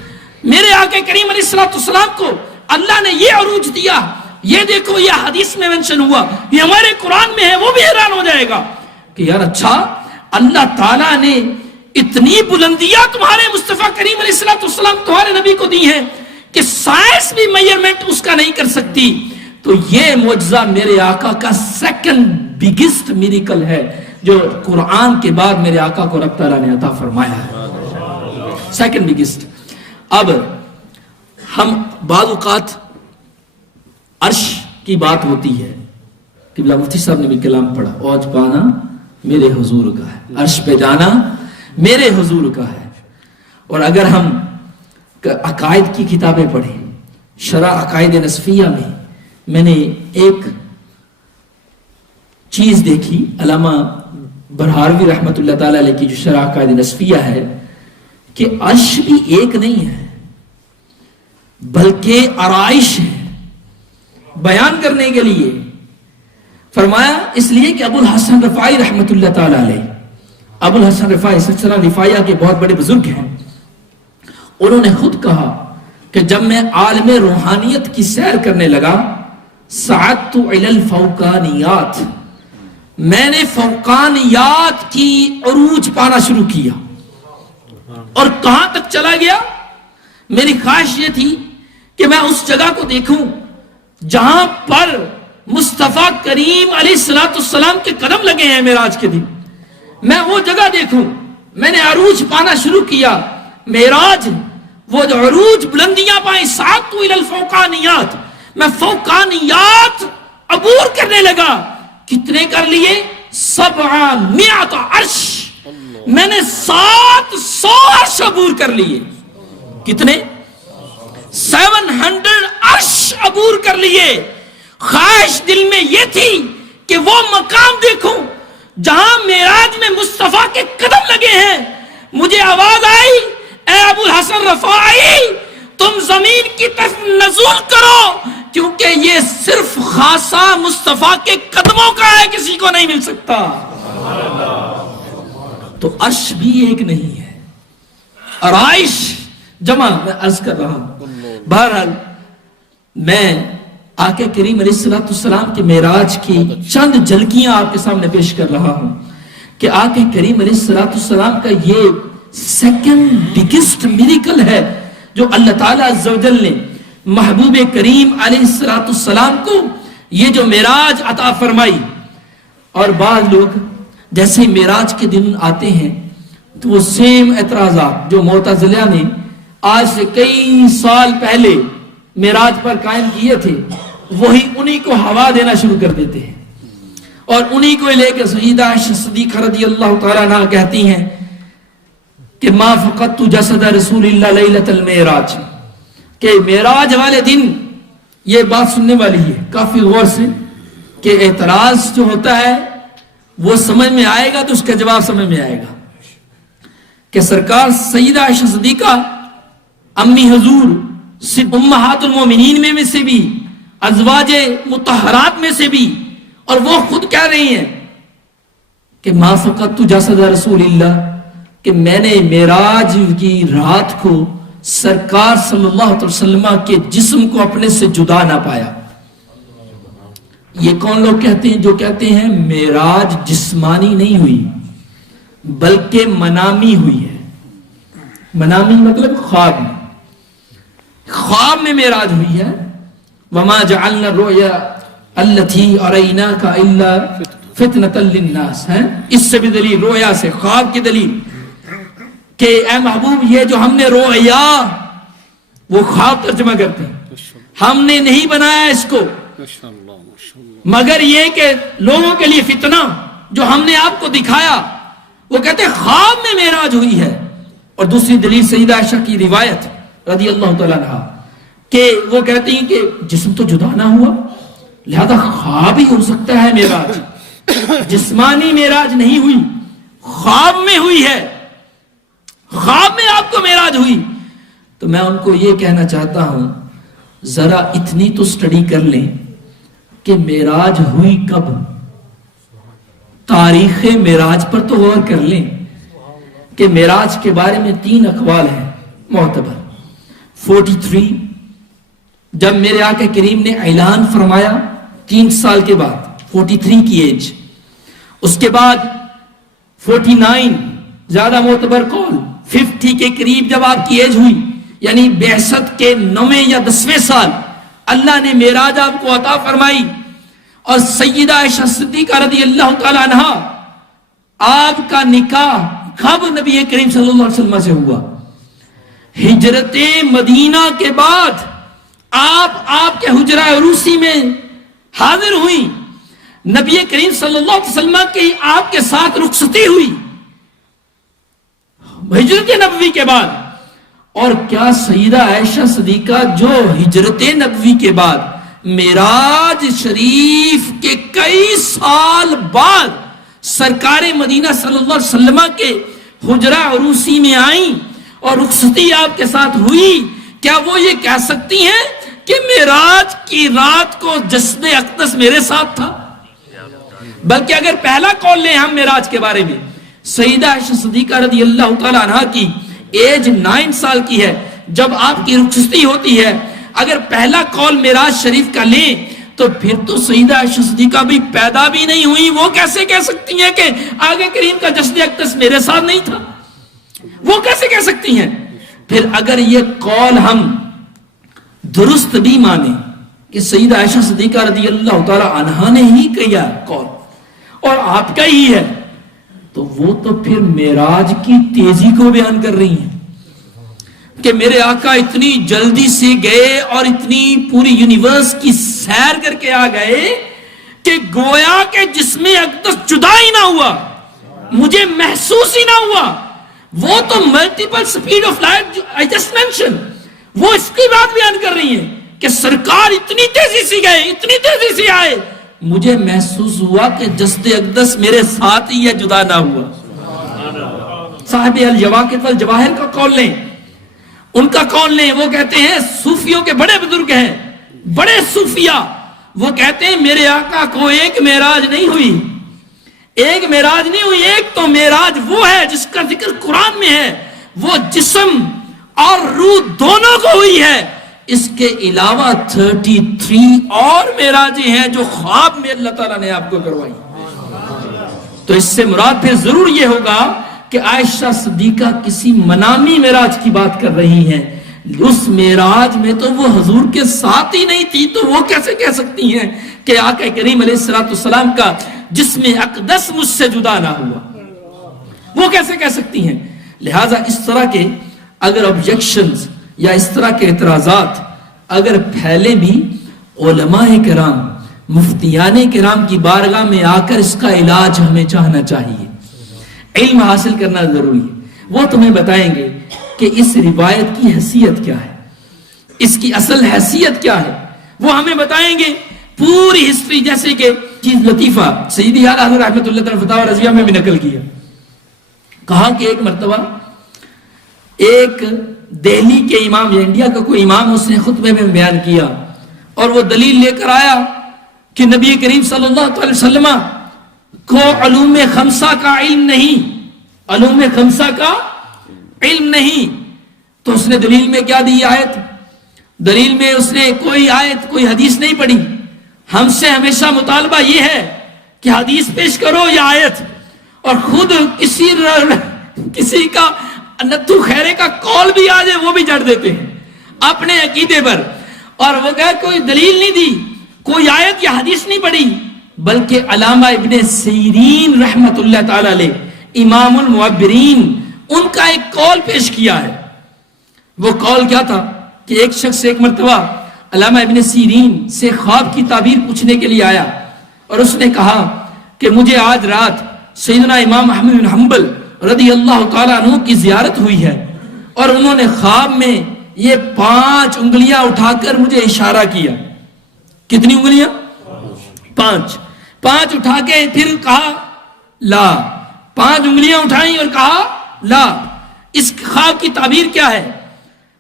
میرے آقا کریم علیہ السلام کو اللہ نے یہ عروج دیا، یہ دیکھو یہ حدیث میں منشن ہوا، یہ ہمارے قرآن میں ہے، وہ بھی حیران ہو جائے گا کہ یار اچھا اللہ تعالیٰ نے اتنی بلندیاں تمہارے مصطفیٰ کریم علیہ السلام تمہارے نبی کو دی ہیں کہ سائنس بھی میجرمنٹ اس کا نہیں کر سکتی. تو یہ معجزہ میرے آقا کا سیکنڈ بگسٹ میریکل ہے جو قرآن کے بعد میرے آقا کو رب تعالیٰ نے عطا فرمایا ہے. Second biggest. اب ہم بعض اوقات عرش کی بات ہوتی ہے، قبلہ مفتی صاحب نے بھی کلام پڑھا، اوج پانا میرے حضور کا ہے، عرش پہ جانا میرے حضور کا ہے. اور اگر ہم عقائد کی کتابیں پڑھیں، شرح عقائد نصفیہ میں نے ایک چیز دیکھی، علامہ برہاروی رحمت اللہ تعالی علیہ کی جو شرح عقائد نصفیہ ہے، کہ عرش بھی ایک نہیں ہے بلکہ آرائش ہے. بیان کرنے کے لیے فرمایا، اس لیے کہ ابو الحسن رفاعی رحمت اللہ تعالی علیہ، ابو الحسن رفاعی سلسلہ رفاعیہ کے بہت بڑے بزرگ ہیں، انہوں نے خود کہا کہ جب میں عالم روحانیت کی سیر کرنے لگا، سعدت الی الفوقانیات، میں نے فوقانیات کی عروج پانا شروع کیا. اور کہاں تک چلا گیا؟ میری خواہش یہ تھی کہ میں اس جگہ کو دیکھوں جہاں پر مصطفیٰ کریم علیہ السلام کے قدم لگے ہیں معراج کے دن، میں وہ جگہ دیکھوں. میں نے عروج پانا شروع کیا، معراج وہ جو عروج بلندیاں پائیں، سعدت الی الفوقانیات، میں فوقانیات عبور کرنے لگا. کتنے کر لیے؟ 700 عرش، میں نے 700 عرش عبور کر لیے. کتنے؟ 700 عرش عبور کر لیے. خواہش دل میں یہ تھی کہ وہ مقام دیکھوں جہاں معراج میں مصطفیٰ کے قدم لگے ہیں. مجھے آواز آئی، اے ابو الحسن رفاعی، تم زمین کی طرف نزول کرو، کیونکہ یہ صرف خاصہ مصطفیٰ کے قدموں کا ہے، کسی کو نہیں مل سکتا. تو عرش بھی ایک نہیں ہے، آرائش جمع. میں عرض کر رہا ہوں، بہرحال میں آقا کریم علیہ السلام کے معراج کی چند جھلکیاں آپ کے سامنے پیش کر رہا ہوں کہ آقا کریم علیہ السلام کا یہ سیکنڈ بگسٹ میریکل ہے جو اللہ تعالیٰ عز و جل نے محبوب کریم علیہ السلام کو یہ جو معراج عطا فرمائی. اور بعض لوگ جیسے معراج کے دن آتے ہیں تو وہ سیم اعتراضات جو معتزلہ نے آج سے کئی سال پہلے معراج پر قائم کیے تھے، وہی انہی کو ہوا دینا شروع کر دیتے ہیں، اور انہی کو لے کے سیدہ عائشہ صدیقہ رضی اللہ تعالیٰ عنہ کہتی ہیں کہ ما فقدت جسد رسول اللہ لیلۃ المعراج، کہ معراج والے دن یہ بات سننے والی ہے کافی غور سے، کہ اعتراض جو ہوتا ہے وہ سمجھ میں آئے گا تو اس کا جواب سمجھ میں آئے گا کہ سرکار سیدہ عائشہ صدیقہ امی حضور امہات المومنین میں سے بھی، ازواج مطہرات میں سے بھی، اور وہ خود کہہ رہی ہیں کہ ما فقدت جسد رسول اللہ، کہ میں نے معراج کی رات کو سرکار صلی اللہ علیہ وسلم کے جسم کو اپنے سے جدا نہ پایا. یہ کون لوگ کہتے ہیں؟ جو کہتے ہیں معراج جسمانی نہیں ہوئی بلکہ منامی ہوئی ہے. منامی مطلب خواب میں، خواب میں معراج ہوئی ہے. وما جعلنا الرؤيا التي اريناك الا فتنة للناس، ہے اس سے بھی دلیل، رویا سے، خواب کی دلیل کہ اے محبوب یہ جو ہم نے رویا، وہ خواب ترجمہ کرتے ہیں، ہم نے نہیں بنایا اس کو مگر یہ کہ لوگوں کے لیے فتنہ، جو ہم نے آپ کو دکھایا. وہ کہتے ہیں خواب میں معراج ہوئی ہے. اور دوسری دلیل سیدہ عائشہ کی روایت رضی اللہ تعالیٰ عنہ کہ وہ کہتی ہیں کہ جسم تو جدا نہ ہوا، لہذا خواب ہی ہو سکتا ہے معراج، جسمانی معراج نہیں ہوئی، خواب میں ہوئی ہے، خواب میں آپ کو معراج ہوئی. تو میں ان کو یہ کہنا چاہتا ہوں، ذرا اتنی تو سٹڈی کر لیں کہ معراج ہوئی کب، تاریخ معراج پر تو غور کر لیں کہ معراج کے بارے میں 3 اقوال ہیں معتبر. 43 جب میرے آقا کریم نے اعلان فرمایا 3 سال کے بعد، 43 کی ایج. اس کے بعد 49 زیادہ معتبر قول، 50 کے قریب جب آپ کی ایج ہوئی، یعنی بعثت کے 9ویں یا 10ویں سال اللہ نے معراج آپ کو عطا فرمائی. اور سیدہ عائشہ صدیقہ رضی اللہ تعالی عنہ، آپ کا نکاح کب نبی کریم صلی اللہ علیہ وسلم سے ہوا؟ ہجرت مدینہ کے بعد آپ کے حجرہ عروسی میں حاضر ہوئی، نبی کریم صلی اللہ علیہ وسلم کی آپ کے ساتھ رخصتی ہوئی ہجرت نبوی کے بعد. اور کیا سیدہ عائشہ صدیقہ جو ہجرت نبوی کے بعد معراج شریف کے کئی سال بعد سرکار مدینہ صلی اللہ علیہ وسلم کے حجرہ عروسی میں آئیں اور رخصتی آپ کے ساتھ ہوئی، کیا وہ یہ کہہ سکتی ہیں کہ معراج کی رات کو جسد اقدس میرے ساتھ تھا؟ بلکہ اگر پہلا قول لیں ہم معراج کے بارے میں، سیدہ عائشہ صدیقہ رضی اللہ تعالی عنہ کی ایج 9 سال کی ہے جب آپ کی رخصتی ہوتی ہے. اگر پہلا قول معراج شریف کا لیں تو پھر تو سیدہ عائشہ صدیقہ بھی پیدا بھی نہیں ہوئی، وہ کیسے کہہ سکتی ہیں کہ آگے کریم کا جسد اقدس میرے ساتھ نہیں تھا؟ وہ کیسے کہہ سکتی ہیں؟ پھر اگر یہ قول ہم درست بھی مانیں کہ سیدہ عائشہ صدیقہ رضی اللہ تعالی عنہا نے ہی کیا قول اور آپ کا ہی ہے، تو وہ تو پھر معراج کی تیزی کو بیان کر رہی ہیں کہ میرے آقا اتنی جلدی سے گئے اور اتنی پوری یونیورس کی سیر کر کے آ گئے کہ گویا کہ جسم اقدس جدا ہی نہ ہوا، مجھے محسوس ہی نہ ہوا. وہ تو multiple speed of light I just mentioned، وہ اس کی بات بیان کر رہی ہیں کہ سرکار اتنی تیزی سے گئے، اتنی تیزی سے آئے، مجھے محسوس ہوا کہ جسد اقدس میرے ساتھ ہی ہے، جدا نہ ہوا. صاحب الجواقت والجواہر کا قول لیں، ان کا قول لیں، وہ کہتے ہیں صوفیوں کے بڑے بزرگ ہیں، بڑے صوفیہ، وہ کہتے ہیں میرے آقا کو ایک معراج نہیں ہوئی، ایک معراج نہیں ہوئی، ایک تو معراج وہ ہے جس کا ذکر قرآن میں ہے، وہ جسم اور روح دونوں کو ہوئی ہے. اس کے علاوہ 33 اور معراجیں ہیں جو خواب میں اللہ تعالیٰ نے آپ کو کروائی. تو اس سے مراد پھر ضرور یہ ہوگا کہ عائشہ صدیقہ کسی منامی معراج کی بات کر رہی ہیں. اس معراج میں تو وہ حضور کے ساتھ ہی نہیں تھی، تو وہ کیسے کہہ سکتی ہیں کہ آقا کریم علیہ السلام کا جسم اقدس مجھ سے جدا نہ ہوا؟ وہ کیسے کہہ سکتی ہیں؟ لہٰذا اس طرح کے اگر آبجیکشنز یا اس طرح کے اعتراضات اگر پھیلے بھی، علماء کرام مفتیان کرام کی بارگاہ میں آ کر اس کا علاج ہمیں چاہنا چاہیے. علم حاصل کرنا ضروری ہے. وہ تمہیں بتائیں گے کہ اس روایت کی حیثیت کیا ہے، اس کی اصل حیثیت کیا ہے، وہ ہمیں بتائیں گے. پوری ہسٹری جیسے کہ چیز لطیفہ سیدی اعلیٰ حضرت رحمۃ اللہ تعالی فتاوی رضویہ میں بھی نقل کیا، کہا کہ ایک مرتبہ ایک دہلی کے امام یا انڈیا کا کوئی امام اس نے خطبے میں بیان کیا اور وہ دلیل لے کر آیا کہ نبی کریم صلی اللہ علیہ وسلم کو علوم خمسہ کا علم نہیں، علوم خمسہ کا علم نہیں. تو اس نے دلیل میں کیا دی آیت؟ دلیل میں اس نے کوئی آیت کوئی حدیث نہیں پڑھی. ہم سے ہمیشہ مطالبہ یہ ہے کہ حدیث پیش کرو یا آیت، اور خود کسی کا نتھو خیرے کا قول بھی آ جائے وہ بھی جڑ دیتے ہیں اپنے عقیدے پر. اور وہ کہا کوئی دلیل نہیں دی، کوئی آیت یا حدیث نہیں پڑھی، بلکہ علامہ ابن سیرین رحمت اللہ تعالی علیہ امام المعبرین ان کا ایک قول پیش کیا ہے. وہ قول کیا تھا کہ ایک شخص ایک مرتبہ علامہ ابن سیرین سے خواب کی تعبیر پوچھنے کے لیے آیا اور اس نے کہا کہ مجھے آج رات سیدنا امام احمد بن حنبل رضی اللہ تعالیٰ عنہ کی زیارت ہوئی ہے اور انہوں نے خواب میں یہ 5 انگلیاں اٹھا کر مجھے اشارہ کیا. کتنی انگلیاں؟ 5 اٹھا کے پھر کہا لا، 5 انگلیاں اٹھائیں اور کہا لا. اس خواب کی تعبیر کیا ہے؟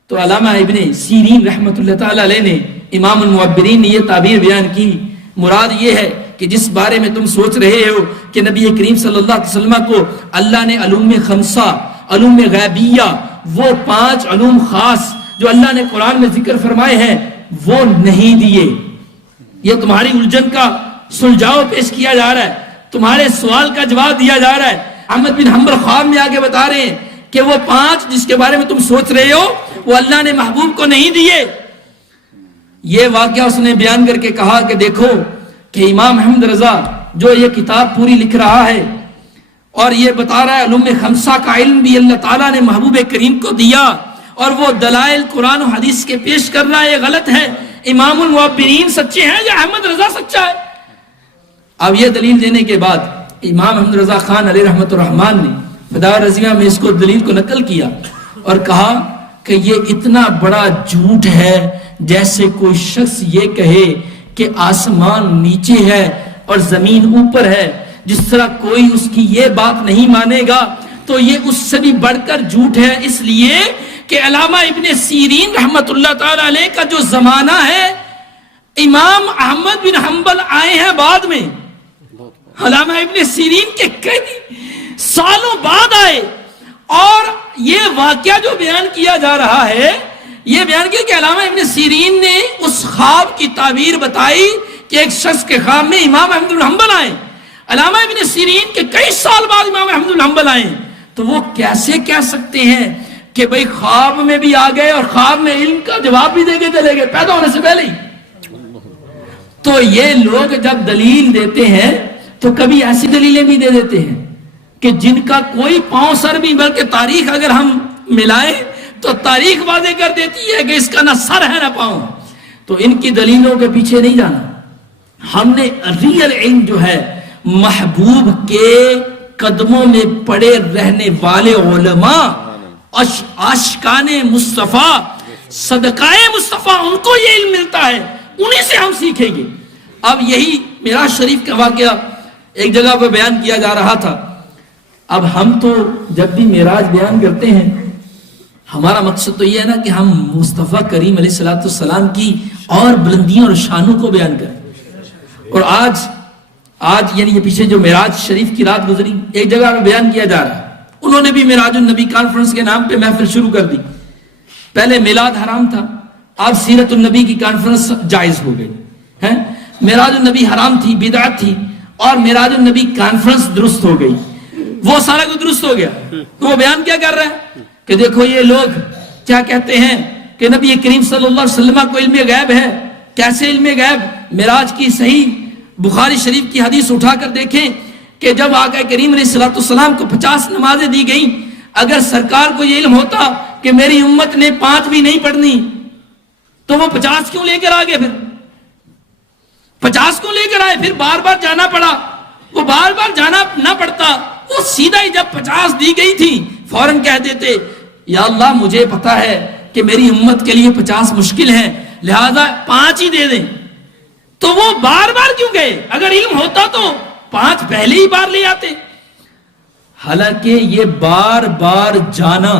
تو علامہ ابن سیرین رحمت اللہ تعالی علیہ نے امام المعبرین نے یہ تعبیر بیان کی، مراد یہ ہے کہ جس بارے میں تم سوچ رہے ہو کہ نبی کریم صلی اللہ علیہ وسلم کو اللہ نے علوم خمسہ، علوم غیبیہ، وہ 5 علوم خاص جو اللہ نے قرآن میں ذکر فرمائے ہیں وہ نہیں دیے. یہ تمہاری الجھن کا سلجھاؤ پیش کیا جا رہا ہے، تمہارے سوال کا جواب دیا جا رہا ہے. احمد بن حنبل خواب میں آگے بتا رہے ہیں کہ وہ 5 جس کے بارے میں تم سوچ رہے ہو وہ اللہ نے محبوب کو نہیں دیے. یہ واقعہ اس نے بیان کر کے کہا کہ دیکھو کہ امام احمد رضا جو یہ کتاب پوری لکھ رہا ہے اور یہ بتا رہا ہے علوم خمسہ کا علم بھی اللہ تعالیٰ نے محبوب کریم کو دیا اور وہ دلائل قرآن و حدیث کے پیش کر رہا ہے، یہ غلط ہے۔ امام المعبرین سچے ہیں یا احمد رضا سچا ہے؟ اب یہ دلیل دینے کے بعد امام احمد رضا خان علیہ رحمت الرحمن نے فدائے رضیہ میں اس کو دلیل کو نقل کیا اور کہا کہ یہ اتنا بڑا جھوٹ ہے جیسے کوئی شخص یہ کہے کہ آسمان نیچے ہے اور زمین اوپر ہے۔ جس طرح کوئی اس کی یہ بات نہیں مانے گا تو یہ اس سے بھی بڑھ کر جھوٹ ہے، اس لیے کہ علامہ ابن سیرین رحمت اللہ تعالی علیہ کا جو زمانہ ہے، امام احمد بن حنبل آئے ہیں بعد میں، علامہ ابن سیرین کے کئی سالوں بعد آئے، اور یہ واقعہ جو بیان کیا جا رہا ہے، یہ بیان کیا کہ علامہ ابن سیرین نے اس خواب کی تعبیر بتائی کہ ایک شخص کے خواب میں امام احمد بن حنبل آئے۔ علامہ ابن سیرین کے کئی سال بعد امام احمد بن حنبل آئے، تو وہ کیسے کہہ سکتے ہیں کہ بھئی خواب میں بھی آ گئے اور خواب میں علم کا جواب بھی دے کے چلے گئے پیدا ہونے سے پہلے ہی؟ تو یہ لوگ جب دلیل دیتے ہیں تو کبھی ایسی دلیلیں بھی دے دیتے ہیں کہ جن کا کوئی پاؤں سر بھی، بلکہ تاریخ اگر ہم ملائیں تو تاریخ واضح کر دیتی ہے کہ اس کا نہ سر ہے نہ پاؤں۔ تو ان کی دلیلوں کے پیچھے نہیں جانا، ہم نے ریئل علم جو ہے محبوب کے قدموں میں پڑے رہنے والے علماء، عاشقان مصطفیٰ، صدقائے مصطفیٰ، ان کو یہ علم ملتا ہے، انہیں سے ہم سیکھیں گے۔ اب یہی معراج شریف کا واقعہ ایک جگہ پہ بیان کیا جا رہا تھا۔ اب ہم تو جب بھی معراج بیان کرتے ہیں ہمارا مقصد تو یہ ہے نا کہ ہم مصطفیٰ کریم علیہ السلام کی اور بلندیوں اور شانوں کو بیان کریں۔ اور آج یعنی یہ پیچھے جو معراج شریف کی رات گزری، ایک جگہ میں بیان کیا جا رہا ہے، انہوں نے بھی معراج النبی کانفرنس کے نام پہ محفل شروع کر دی۔ پہلے میلاد حرام تھا، اب سیرت النبی کی کانفرنس جائز ہو گئی ہے۔ معراج النبی حرام تھی، بدعت تھی، اور معراج النبی کانفرنس درست ہو گئی، وہ سارا کچھ درست ہو گیا۔ تو وہ بیان کیا کر رہا ہے کہ دیکھو یہ لوگ کیا کہتے ہیں کہ نبی کریم صلی اللہ علیہ وسلم کو علم غیب ہے۔ کیسے علم غیب؟ معراج کی صحیح بخاری شریف کی حدیث اٹھا کر دیکھیں کہ جب آقا کریم علیہ السلام کو 50 نمازیں دی گئیں، اگر سرکار کو یہ علم ہوتا کہ میری امت نے 5 بھی نہیں پڑھنی تو وہ 50 کیوں لے کر آگے؟ پھر 50 کیوں لے کر آئے؟ پھر بار بار جانا پڑا، وہ بار بار جانا نہ پڑتا، وہ سیدھا ہی جب 50 دی گئی تھی فوراً کہہ دیتے یا اللہ مجھے پتا ہے کہ میری امت کے لیے 50 مشکل ہے، لہذا 5 ہی دے دیں۔ تو وہ بار بار کیوں گئے؟ اگر علم ہوتا تو 5 پہلے ہی بار لے آتے۔ حالانکہ یہ بار بار جانا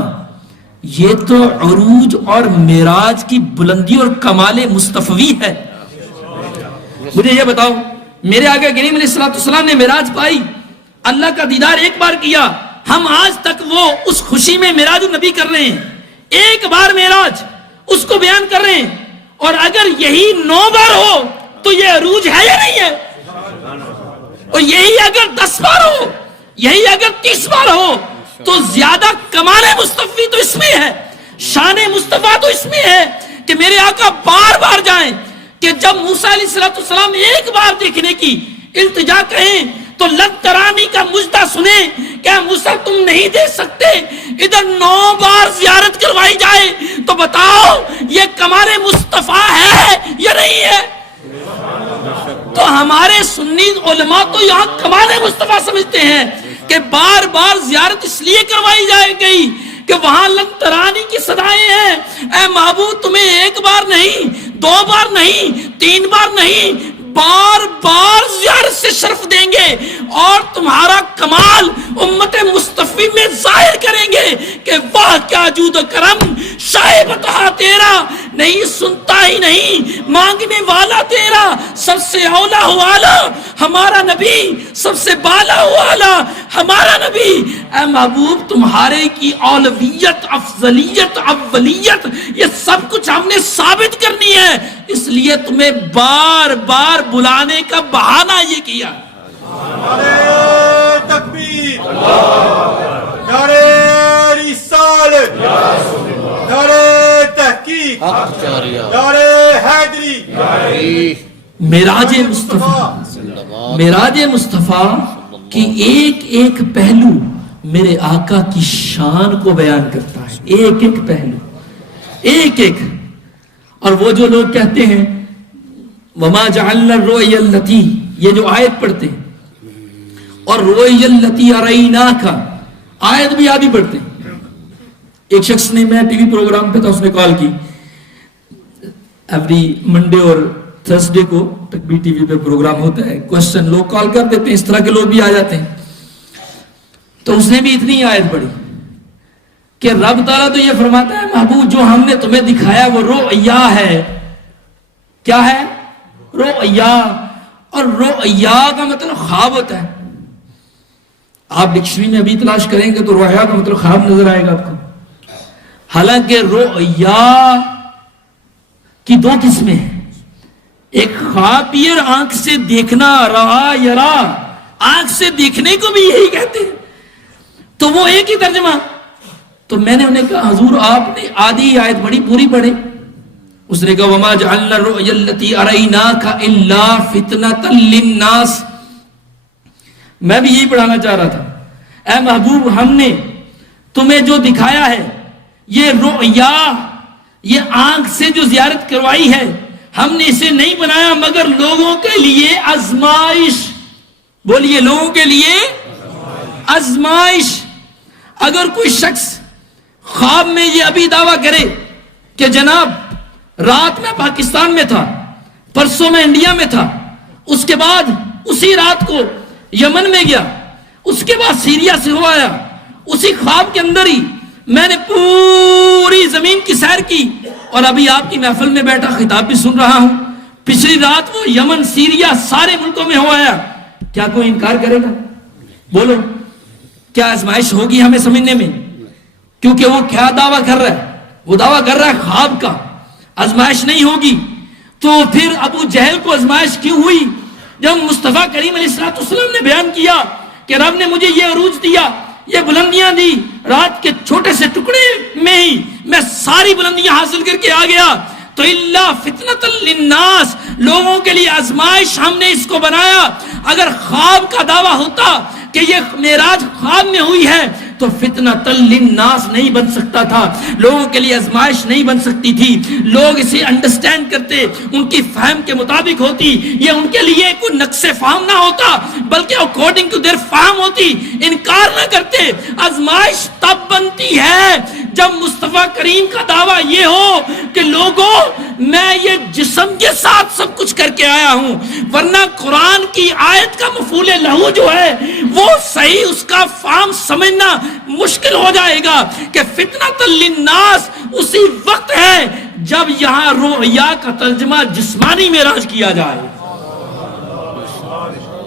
یہ تو عروج اور معراج کی بلندی اور کمال مصطفی ہے۔ مجھے یہ بتاؤ، میرے آقا کریم علیہ السلام نے معراج پائی، اللہ کا دیدار ایک بار کیا، ہم آج تک وہ اس خوشی میں معراج النبی کر رہے ہیں، ایک بار معراج اس کو بیان کر رہے ہیں، اور اگر یہی 9 بار ہو تو یہ عروج ہے یا نہیں ہے؟ اور یہی اگر 10 بار ہو، یہی اگر 30 بار ہو تو زیادہ کمال مصطفی تو اس میں ہے، شان مصطفیٰ تو اس میں ہے کہ میرے آقا بار بار جائیں، کہ جب موسیٰ علیہ السلام ایک بار دیکھنے کی التجا کہیں تو لن ترانی کا مجدہ سنیں کہ موسیٰ تم نہیں دیکھ سکتے، ادھر 9 بار زیارت کروائی جائے تو بتاؤ یہ کمال مصطفیٰ ہے یا نہیں ہے؟ تو ہمارے سنی علماء تو یہاں کمال مصطفیٰ سمجھتے ہیں کہ بار بار زیارت اس لیے کروائی جائے گئی کہ وہاں لن ترانی کی صدائیں ہیں، اے محبوب تمہیں ایک بار نہیں، 2 بار نہیں، 3 بار نہیں، بار بار زیارت سے شرف دیں گے اور تمہارا کمال امت مصطفی میں ظاہر کریں گے کہ واہ کیا جود و کرم، شاہ بتہا تیرا، نہیں سنتا ہی نہیں مانگنے والا تیرا، سب سے اولا والا ہمارا نبی، سب سے بالا والا ہمارا نبی۔ اے محبوب تمہارے کی اولویت، افضلیت، اولیت، یہ سب کچھ ہم نے ثابت کرنی ہے، اس لیے تمہیں بار بار بلانے کا بہانہ یہ کیا۔ نعرہ تکبیر، نعرہ رسالت، نعرہ تحقیق، نعرہ حیدری۔ معراج مصطفیٰ، معراج مصطفیٰ کی ایک ایک پہلو میرے آقا کی شان کو بیان کرتا ہے، ایک ایک پہلو۔ ایک ایک. اور وہ جو لوگ کہتے ہیں وما جعلنا الرؤيا التي، یہ جو آیت پڑھتے ہیں، اور رؤيا التي اريناك آیت بھی آدھی پڑھتے ہیں. ایک شخص نے، میں ٹی وی پروگرام پہ تھا، اس نے کال کی. ایوری منڈے اور تھرسڈے کو تکبیر ٹی وی پہ پروگرام ہوتا ہے، کوشچن لوگ کال کر دیتے ہیں، اس طرح کے لوگ بھی آ جاتے ہیں. تو اس نے بھی اتنی آیت پڑھی کہ رب تعالیٰ تو یہ فرماتا ہے محبوب جو ہم نے تمہیں دکھایا وہ رؤیا ہے. کیا ہے؟ رؤیا. اور رؤیا کا مطلب خواب ہوتا ہے. آپ ڈکشنری میں ابھی تلاش کریں گے تو رؤیا کا مطلب خواب نظر آئے گا آپ کو. حالانکہ رؤیا کی دو قسمیں ہیں. ایک خواب بھی اور آنکھ سے دیکھنا، رہا یرا، آنکھ سے دیکھنے کو بھی یہی کہتے ہیں. تو وہ ایک ہی ترجمہ. تو میں نے انہیں کہا حضور آپ نے آدھی آیت بڑی پوری پڑھے. اس نے کہا وما جعلنا الرؤيا التي اريناك الا فتنة للناس. میں بھی یہی پڑھانا چاہ رہا تھا. اے محبوب ہم نے تمہیں جو دکھایا ہے یہ رؤیا، یہ آنکھ سے جو زیارت کروائی ہے، ہم نے اسے نہیں بنایا مگر لوگوں کے لیے آزمائش. بولیے لوگوں کے لیے آزمائش. اگر کوئی شخص خواب میں یہ ابھی دعویٰ کرے کہ جناب رات میں پاکستان میں تھا، پرسوں میں انڈیا میں تھا، اس کے بعد اسی رات کو یمن میں گیا، اس کے بعد سیریا سے ہو آیا، اسی خواب کے اندر ہی میں نے پوری زمین کی سیر کی اور ابھی آپ کی محفل میں بیٹھا خطاب بھی سن رہا ہوں، پچھلی رات وہ یمن سیریا سارے ملکوں میں ہو آیا، کیا کوئی انکار کرے گا؟ بولو کیا آزمائش ہوگی ہمیں سمجھنے میں؟ کیونکہ وہ کیا دعویٰ کر رہا ہے؟ وہ دعویٰ کر رہا ہے خواب کا. آزمائش نہیں ہوگی. تو پھر ابو جہل کو آزمائش کیوں ہوئی؟ جب مصطفیٰ کریم علیہ السلام نے بیان کیا کہ رب نے مجھے یہ عروج دیا، یہ بلندیاں دی، رات کے چھوٹے سے ٹکڑے میں ہی میں ساری بلندیاں حاصل کر کے آ گیا، تو اللہ فتنۃ للناس، لوگوں کے لیے آزمائش ہم نے اس کو بنایا. اگر خواب کا دعویٰ ہوتا کہ یہ معراج خواب میں ہوئی ہے تو فتنۃ للناس نہیں بن سکتا تھا، لوگوں کے لیے آزمائش نہیں بن سکتی تھی. لوگ اسے انڈرسٹینڈ کرتے، ان کی فہم کے مطابق ہوتی، یہ ان کے لیے کوئی نقص فہم نہ ہوتا بلکہ اکارڈنگ ٹو دیئر فہم ہوتی، انکار نہ کرتے. آزمائش تب بنتی ہے جب مصطفیٰ کریم کا دعویٰ یہ ہو کہ لوگوں میں یہ جسم کے ساتھ سب کچھ کر کے آیا ہوں، ورنہ قرآن کی آیت کا مفعول لہو جو ہے وہ صحیح اس کا فہم سمجھنا مشکل ہو جائے گا کہ فتنۃ للناس اسی وقت ہے جب یہاں رؤیا کا ترجمہ جسمانی معراج کیا جائے،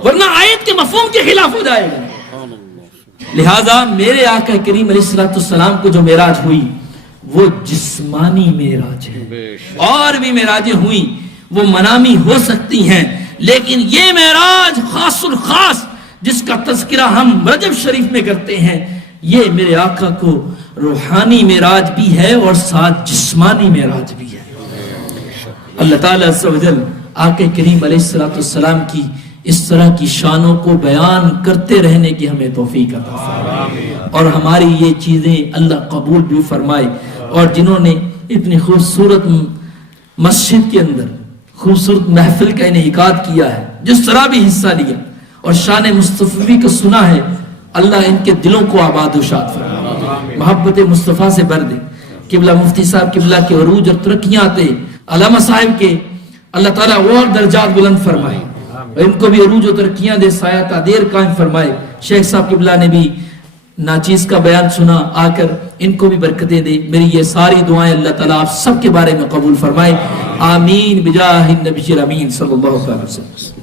ورنہ آیت کے مفہوم کے خلاف ہو جائے گا. لہذا میرے آقا کریم علیہ السلام کو جو معراج ہوئی وہ جسمانی معراج ہے. اور بھی معراجیں ہوئی وہ منامی ہو سکتی ہیں، لیکن یہ معراج خاص الخاص جس کا تذکرہ ہم رجب شریف میں کرتے ہیں، یہ میرے آقا کو روحانی معراج بھی ہے اور ساتھ جسمانی معراج بھی ہے. اللہ تعالیٰ عز و جل آقا کریم علیہ السلام کی اس طرح کی شانوں کو بیان کرتے رہنے کی ہمیں توفیق عطا فرمائے اور ہماری یہ چیزیں اللہ قبول بھی فرمائے. اور جنہوں نے اتنی خوبصورت مسجد کے اندر خوبصورت محفل کا انعقاد کیا ہے، جس طرح بھی حصہ لیا اور شان مصطفی کو سنا ہے، اللہ ان کے دلوں کو آباد و شاد فرمائے، محبت مصطفیٰ سے بھر دے. قبلہ مفتی صاحب قبلہ کے عروج اور ترقیاں آتے، علامہ صاحب کے اللہ تعالیٰ اور درجات بلند فرمائے، ان کو بھی عروج و ترقیاں دے، سایہ تعدیر قائم فرمائے. شیخ صاحب قبلہ نے بھی ناچیز کا بیان سنا، آ کر ان کو بھی برکتیں دے. میری یہ ساری دعائیں اللہ تعالیٰ آپ سب کے بارے میں قبول فرمائے. آمین بجاہ النبی الامین صلی اللہ علیہ وسلم.